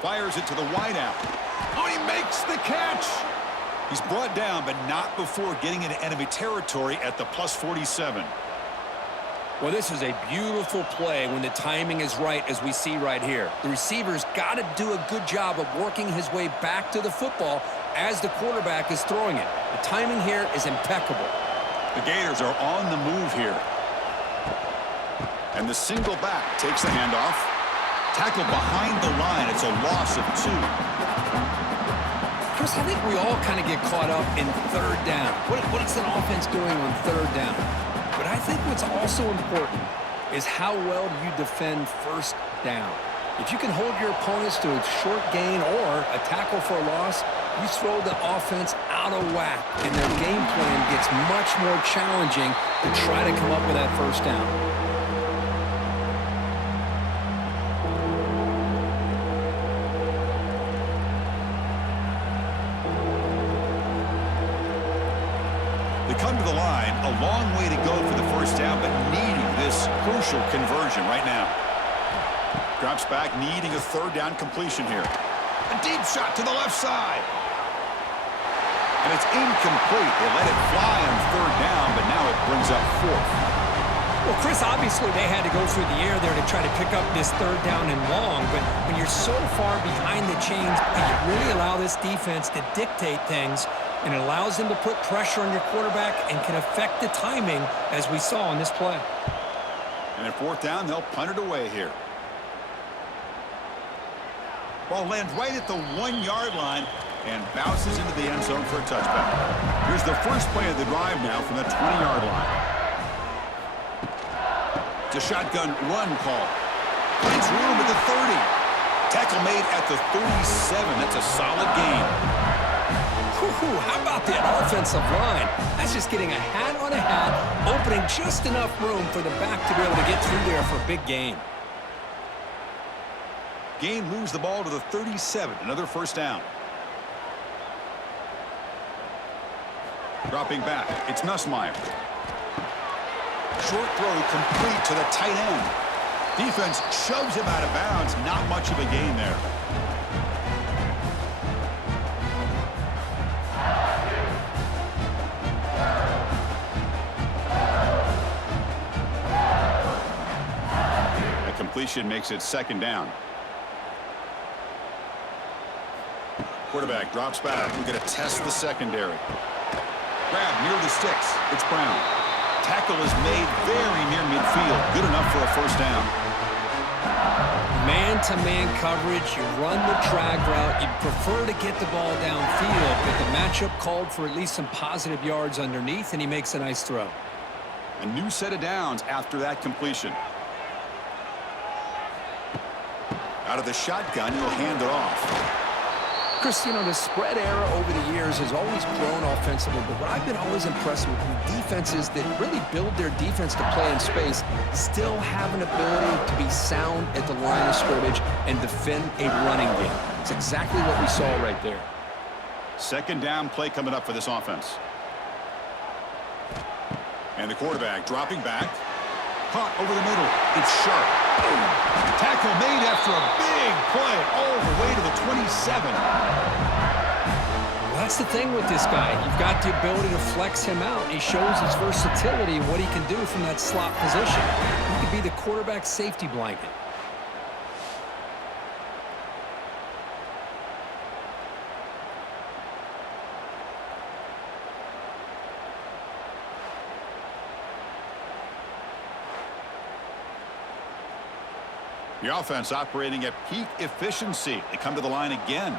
Fires it to the wideout. Oh, he makes the catch. He's brought down, but not before getting into enemy territory at the +47. Well, this is a beautiful play when the timing is right, as we see right here. The receiver's got to do a good job of working his way back to the football as the quarterback is throwing it. The timing here is impeccable. The Gators are on the move here. And the single back takes the handoff. Tackle behind the line. It's a loss of 2. Chris, I think we all kind of get caught up in third down. What is an offense doing on third down? But I think what's also important is how well do you defend first down. If you can hold your opponents to a short gain or a tackle for a loss, you throw the offense out of whack, and their game plan gets much more challenging to try to come up with that first down. Come to the line, a long way to go for the first down, but needing this crucial conversion right now. Drops back, needing a third down completion here. A deep shot to the left side. And it's incomplete. They let it fly on third down, but now it brings up 4th. Well, Chris, obviously they had to go through the air there to try to pick up this third down and long, but when you're so far behind the chains, you really allow this defense to dictate things, and it allows them to put pressure on your quarterback and can affect the timing, as we saw on this play. And at 4th down, they'll punt it away here. Ball lands right at the 1-yard line and bounces into the end zone for a touchback. Here's the first play of the drive now from the 20-yard line. It's a shotgun run call. Finds room at the 30. Tackle made at the 37. That's a solid gain. How about that offensive line? That's just getting a hat on a hat, opening just enough room for the back to be able to get through there for a big gain. Gain moves the ball to the 37. Another first down. Dropping back. It's Nussmeier. Short throw complete to the tight end. Defense shoves him out of bounds. Not much of a gain there. Completion makes it second down. Quarterback drops back. We're going to test the secondary. Grab near the sticks. It's Brown. Tackle is made very near midfield. Good enough for a first down. Man-to-man coverage. You run the drag route. You prefer to get the ball downfield, but the matchup called for at least some positive yards underneath, and he makes a nice throw. A new set of downs after that completion. Out of the shotgun, he'll hand it off. Chris, you know, the spread era over the years has always grown offensively, but what I've been always impressed with defenses that really build their defense to play in space still have an ability to be sound at the line of scrimmage and defend a running game. It's exactly what we saw right there. Second down play coming up for this offense. And the quarterback dropping back. Caught over the middle. It's sharp. Tackle made after a big play all the way to the 27. Well, That's the thing with this guy. You've got the ability to flex him out. He shows his versatility and what he can do from that slot position. He could be the quarterback's safety blanket. The offense operating at peak efficiency. They come to the line again.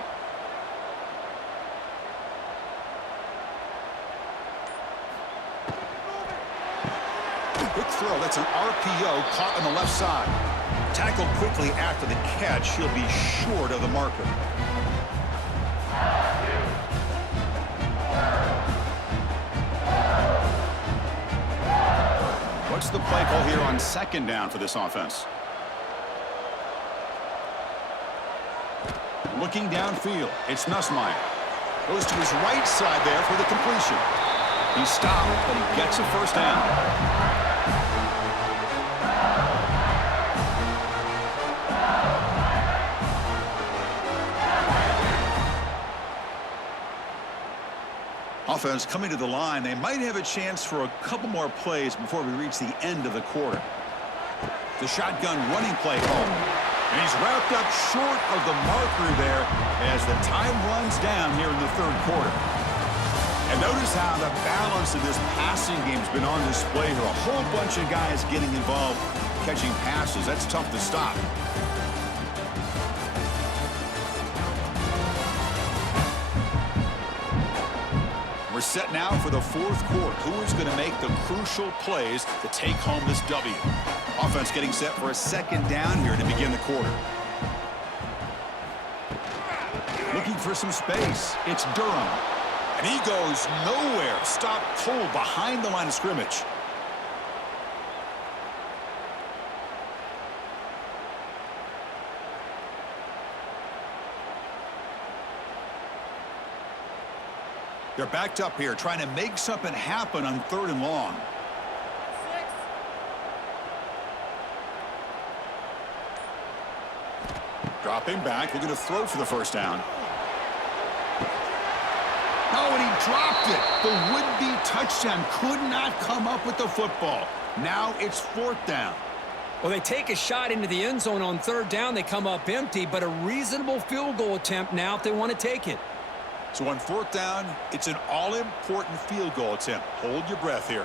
Quick throw. That's an RPO caught on the left side. Tackled quickly after the catch. He'll be short of the marker. What's the play call here on second down for this offense? Looking downfield, it's Nussmeier. Goes to his right side there for the completion. He's stopped, but he gets a first down. Offense coming to the line. They might have a chance for a couple more plays before we reach the end of the quarter. The shotgun running play home. And he's wrapped up short of the marker there as the time runs down here in the third quarter. And notice how the balance of this passing game has been on display here. A whole bunch of guys getting involved catching passes. That's tough to stop. We're set now for the fourth quarter. Who is going to make the crucial plays to take home this W? Offense getting set for a second down here to begin the quarter. Looking for some space. It's Durham. And he goes nowhere. Stopped cold behind the line of scrimmage. They're backed up here, trying to make something happen on third and long. Dropping back, looking to throw for the first down. Oh, and he dropped it. The would-be touchdown could not come up with the football. Now it's fourth down. Well, they take a shot into the end zone on third down. They come up empty, but a reasonable field goal attempt now if they want to take it. So on fourth down, it's an all-important field goal attempt. Hold your breath here.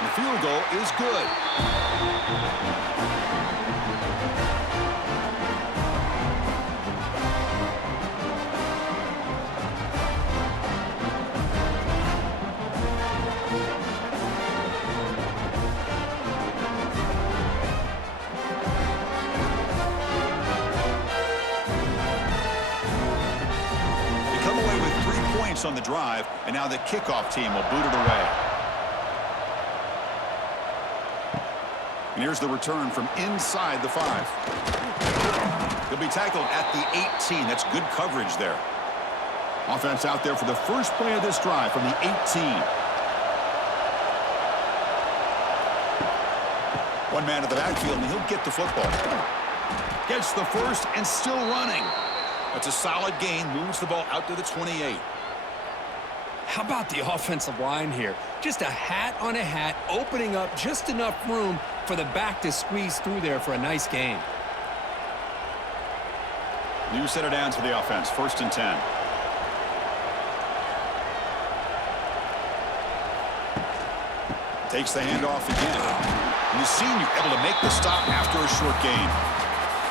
The field goal is good. On the drive, and now the kickoff team will boot it away. And here's the return from inside the 5. He'll be tackled at the 18. That's good coverage there. Offense out there for the first play of this drive from the 18. One man to the backfield, and he'll get the football. Gets the first and still running. That's a solid gain. Moves the ball out to the 28. How about the offensive line here? Just a hat on a hat, opening up just enough room for the back to squeeze through there for a nice gain. New set of downs for the offense. First and 10. Takes the handoff again. And the senior able to make the stop after a short gain.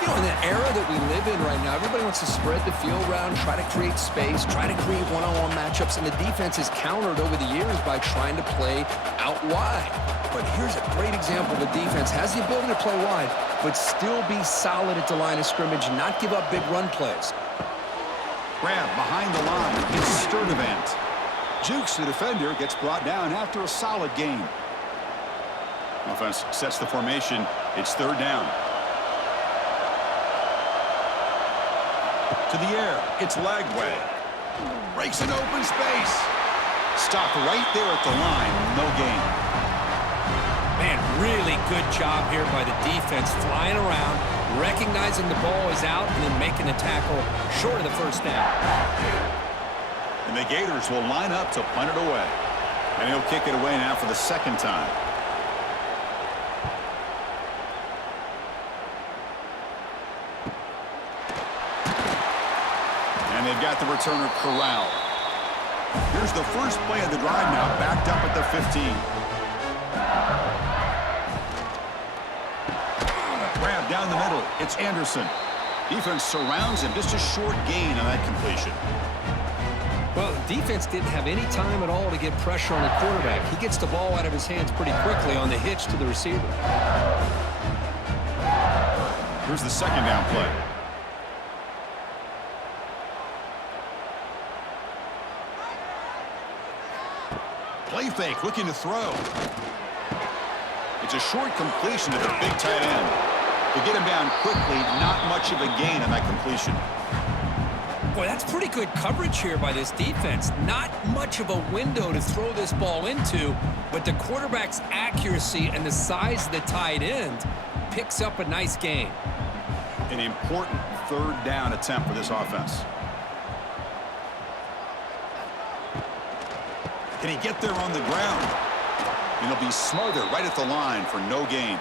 You know, in the era that we live in right now, everybody wants to spread the field around, try to create space, try to create one-on-one matchups, and the defense is countered over the years by trying to play out wide. But here's a great example. The defense has the ability to play wide, but still be solid at the line of scrimmage and not give up big run plays. Grab behind the line. It's Sturdivant. Jukes the defender, gets brought down after a solid gain. Offense sets the formation. It's third down. To the air, it's Lagway. Breaks an open space. Stopped right there at the line. No gain. Man, really good job here by the defense, flying around, recognizing the ball is out and then making the tackle short of the first down. And the Gators will line up to punt it away. And he'll kick it away now for the second time. And they've got the returner corralled. Here's the first play of the drive now, backed up at the 15. Grab down the middle. It's Anderson. Defense surrounds him. Just a short gain on that completion. Well, the defense didn't have any time at all to get pressure on the quarterback. He gets the ball out of his hands pretty quickly on the hitch to the receiver. Here's the second down play. Play fake, looking to throw. It's a short completion to the big tight end. To get him down quickly, not much of a gain on that completion. Boy, that's pretty good coverage here by this defense. Not much of a window to throw this ball into, but the quarterback's accuracy and the size of the tight end picks up a nice gain. An important third down attempt for this offense. Can he get there on the ground? And he'll be smothered right at the line for no gain.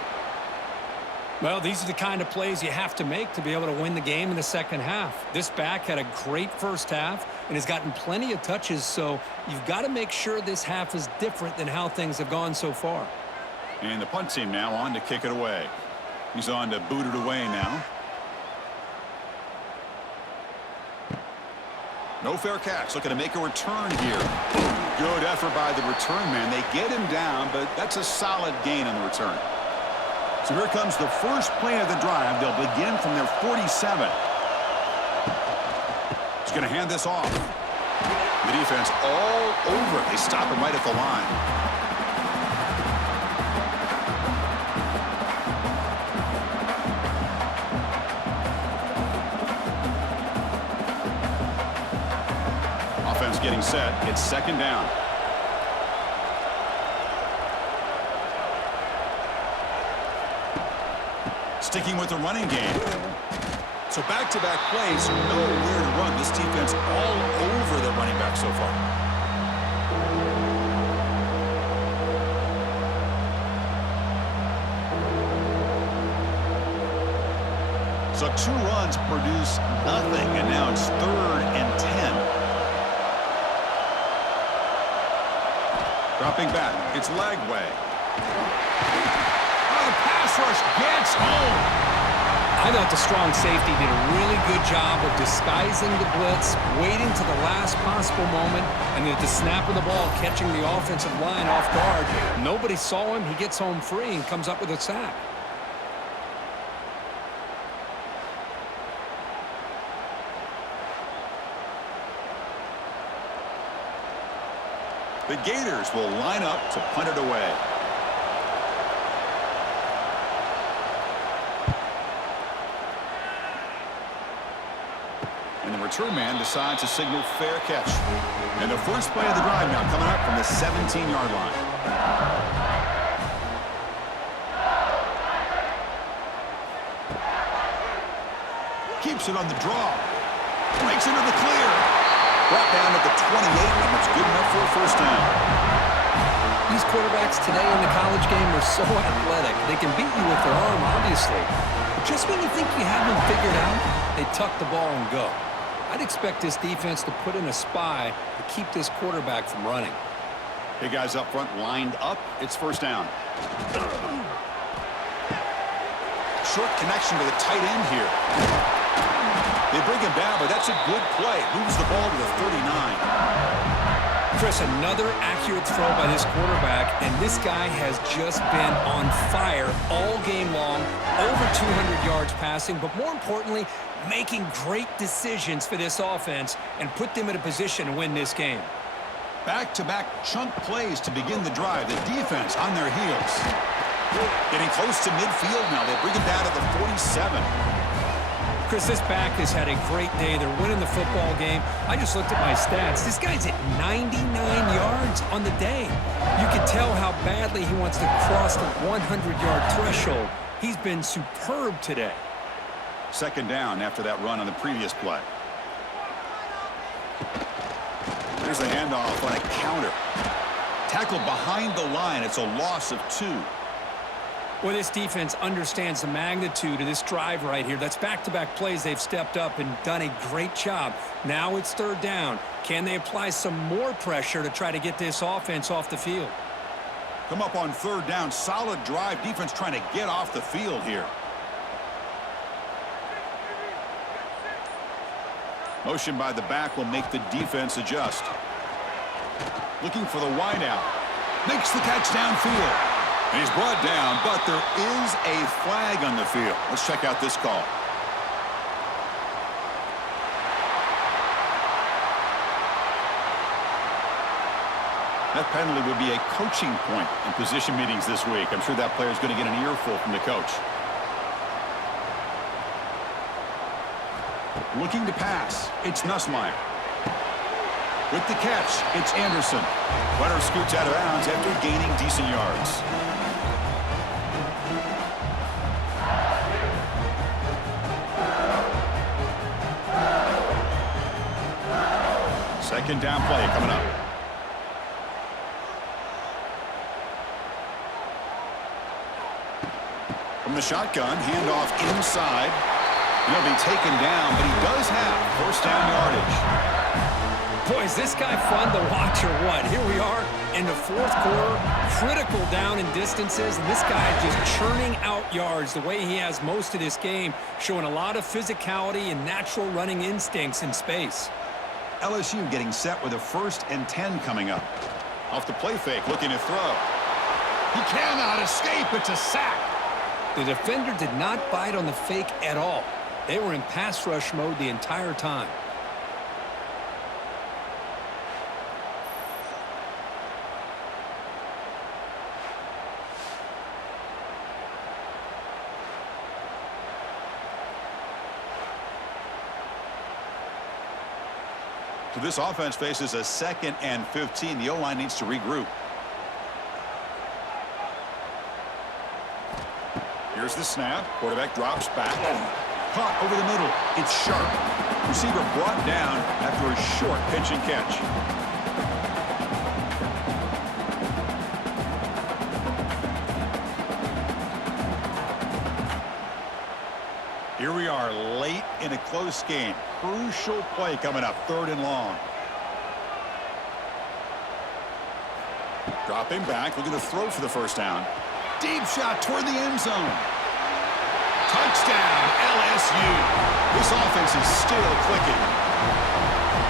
Well, these are the kind of plays you have to make to be able to win the game in the second half. This back had a great first half and has gotten plenty of touches, so you've got to make sure this half is different than how things have gone so far. And the punt team now on to kick it away. He's on to boot it away now. No fair catch. Looking to make a return here. Good effort by the return man. They get him down, but that's a solid gain on the return. So here comes the first play of the drive. They'll begin from their 47. He's going to hand this off. The defense all over it. They stop him right at the line. Offense getting set. It's second down. Sticking with the running game. So back-to-back plays, nowhere to run. This defense all over the running back so far. So 2 runs produce nothing, and now it's 3rd and 10. Dropping back, it's Lagway. Oh, the pass rush gets home. I thought the strong safety did a really good job of disguising the blitz, waiting to the last possible moment, and then at the snap of the ball, catching the offensive line off guard. Nobody saw him. He gets home free and comes up with a sack. The Gators will line up to punt it away. And the return man decides to signal fair catch. And the first play of the drive now coming up from the 17-yard line. Keeps it on the draw. Breaks into the clear. Brought down at the 28, and it's good enough for a first down. These quarterbacks today in the college game are so athletic. They can beat you with their arm, obviously. But just when you think you have them figured out, they tuck the ball and go. I'd expect this defense to put in a spy to keep this quarterback from running. Big guys up front lined up. It's first down. Short connection to the tight end here. They bring him down, but that's a good play. Moves the ball to the 39. Chris, another accurate throw by this quarterback, and this guy has just been on fire all game long, over 200 yards passing, but more importantly, making great decisions for this offense and put them in a position to win this game. Back-to-back chunk plays to begin the drive. The defense on their heels. Getting close to midfield now. They bring him down to the 47. Chris, this back has had a great day. They're winning the football game. I just looked at my stats. This guy's at 99 yards on the day. You can tell how badly he wants to cross the 100-yard threshold. He's been superb today. Second down after that run on the previous play. There's the handoff on a counter. Tackled behind the line. It's a loss of 2. Well, this defense understands the magnitude of this drive right here. That's back-to-back plays. They've stepped up and done a great job. Now it's third down. Can they apply some more pressure to try to get this offense off the field? Come up on third down. Solid drive. Defense trying to get off the field here. Motion by the back will make the defense adjust. Looking for the wideout. Makes the catch downfield. And he's brought down, but there is a flag on the field. Let's check out this call. That penalty would be a coaching point in position meetings this week. I'm sure that player is going to get an earful from the coach. Looking to pass. It's Nussmeier. With the catch, it's Anderson. Runner scoots out of bounds after gaining decent yards. Second down play coming up. From the shotgun, handoff inside. He'll be taken down, but he does have first down yardage. Boy, is this guy fun to watch or what? Here we are in the fourth quarter, critical down in distances, and this guy just churning out yards the way he has most of this game, showing a lot of physicality and natural running instincts in space. LSU getting set with a 1st and 10 coming up. Off the play fake, looking to throw. He cannot escape. It's a sack. The defender did not bite on the fake at all. They were in pass rush mode the entire time. So this offense faces a 2nd and 15. The O-line needs to regroup. Here's the snap. Quarterback drops back. Caught over the middle. It's sharp. Receiver brought down after a short pitch and catch. Here we are late in a close game. Crucial play coming up, 3rd and long. Dropping back, looking to throw for the first down. Deep shot toward the end zone. Touchdown, LSU. This offense is still clicking.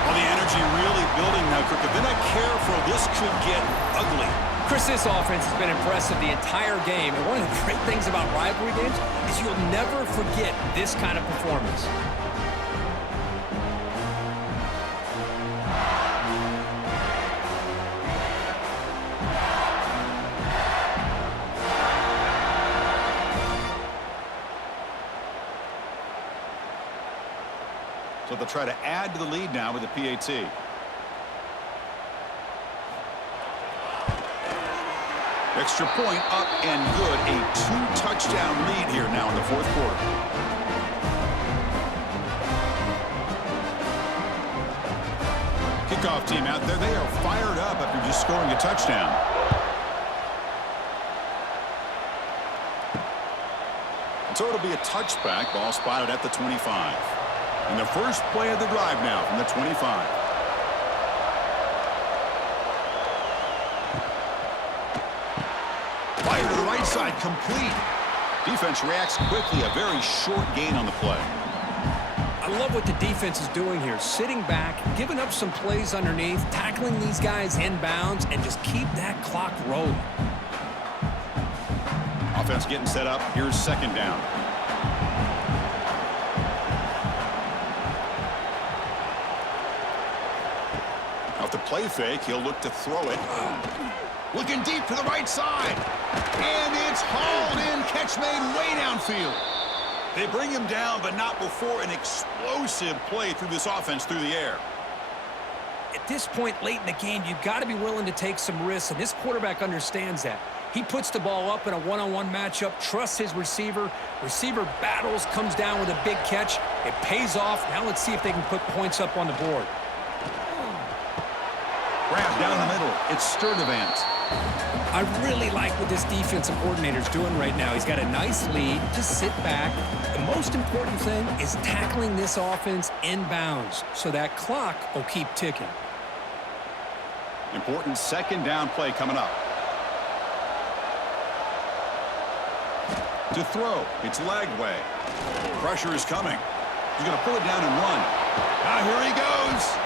Well, the energy really building now, Kirk. If they're not careful, this could get ugly. Chris, this offense has been impressive the entire game. And one of the great things about rivalry games is you'll never forget this kind of performance. So they'll try to add to the lead now with the PAT. Extra point up and good. A 2-touchdown lead here now in the 4th quarter. Kickoff team out there. They are fired up after just scoring a touchdown. And so it'll be a touchback. Ball spotted at the 25. And the first play of the drive now from the 25. Fire to the right side, complete. Defense reacts quickly, a very short gain on the play. I love what the defense is doing here. Sitting back, giving up some plays underneath, tackling these guys inbounds, and just keep that clock rolling. Offense getting set up. Here's 2nd down. Off the play fake, he'll look to throw it. Looking deep to the right side. And it's hauled in. Catch made way downfield. They bring him down, but not before an explosive play through this offense through the air. At this point late in the game, you've got to be willing to take some risks, and this quarterback understands that. He puts the ball up in a one-on-one matchup, trusts his receiver. Receiver battles, comes down with a big catch. It pays off. Now let's see if they can put points up on the board. Grab down the middle. It's Sturdivant. I really like what this defensive coordinator's doing right now. He's got a nice lead. Just sit back. The most important thing is tackling this offense inbounds so that clock will keep ticking. Important second down play coming up. To throw. It's Lagway. Pressure is coming. He's going to pull it down and run. Now here he goes.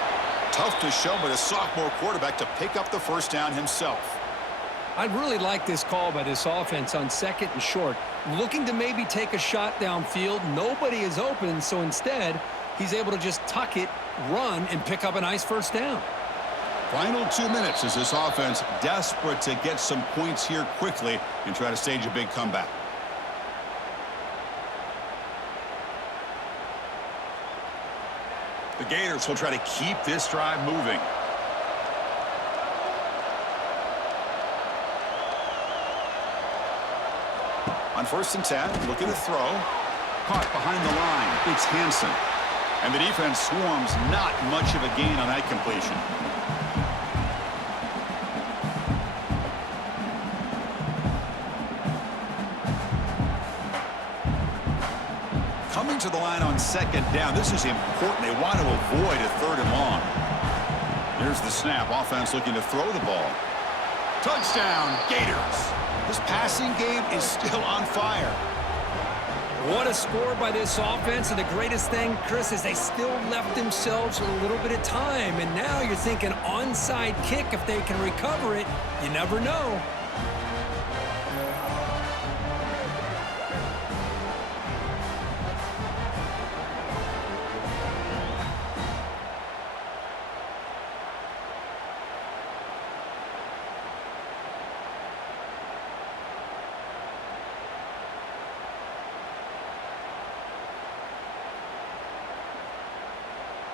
Tough to show, but a sophomore quarterback to pick up the first down himself. I really like this call by this offense on second and short. Looking to maybe take a shot downfield. Nobody is open, so instead, he's able to just tuck it, run, and pick up a nice first down. Final 2 minutes as this offense desperate to get some points here quickly and try to stage a big comeback. The Gators will try to keep this drive moving. On 1st and 10, looking to throw. Caught behind the line. It's Hansen. And the defense swarms, not much of a gain on that completion. Coming to the line on second down. This is important. They want to avoid a 3rd and long. Here's the snap. Offense looking to throw the ball. Touchdown, Gators. This passing game is still on fire. What a score by this offense. And the greatest thing, Chris, is they still left themselves a little bit of time. And now you're thinking onside kick if they can recover it. You never know.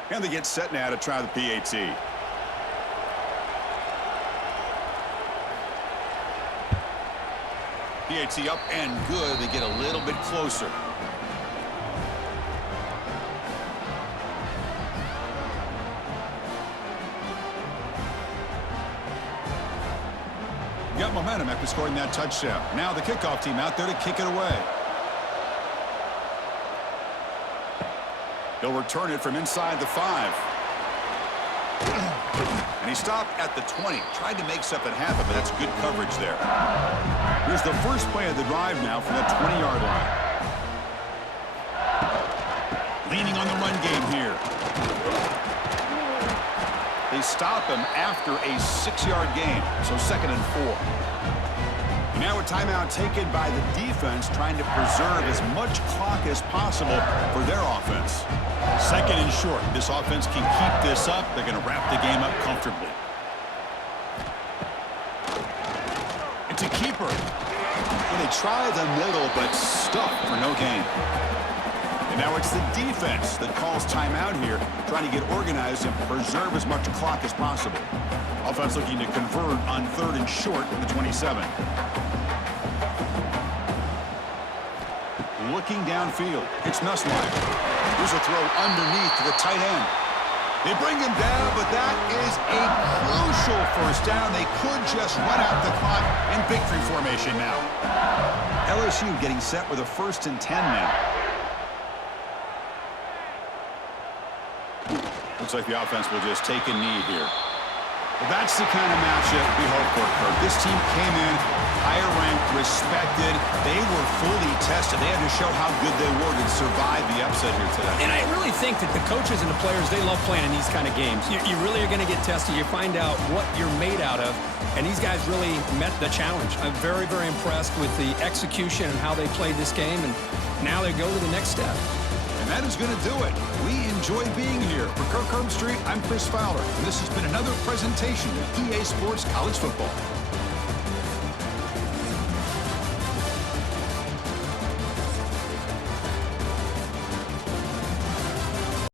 And they get set now to try the PAT. PAT up and good. They get a little bit closer. Got momentum after scoring that touchdown. Now the kickoff team out there to kick it away. He'll return it from inside the 5. And he stopped at the 20. Tried to make something happen, but that's good coverage there. Here's the first play of the drive now from the 20-yard line. Leaning on the run game here. They stop him after a 6-yard gain, so 2nd and 4. Now a timeout taken by the defense, trying to preserve as much clock as possible for their offense. 2nd and short. This offense can keep this up. They're going to wrap the game up comfortably. It's a keeper. Well, they try the middle, but stuck for no gain. And now it's the defense that calls timeout here, trying to get organized and preserve as much clock as possible. Offense looking to convert on 3rd and short from the 27. Looking downfield. It's Nussmeier. Here's a throw underneath to the tight end. They bring him down, but that is a crucial first down. They could just run out the clock in victory formation now. LSU getting set with a 1st and 10 now. Looks like the offense will just take a knee here. Well, that's the kind of matchup we hope for, Kirk. This team came in higher ranked, respected. They were fully tested. They had to show how good they were to survive the upset here today. And I really think that the coaches and the players, they love playing in these kind of games. You really are going to get tested. You find out what you're made out of. And these guys really met the challenge. I'm very, very impressed with the execution and how they played this game. And now they go to the next step. And that is going to do it. We enjoy being here. For Kirk Herbstreit, I'm Chris Fowler, and this has been another presentation of EA Sports College Football.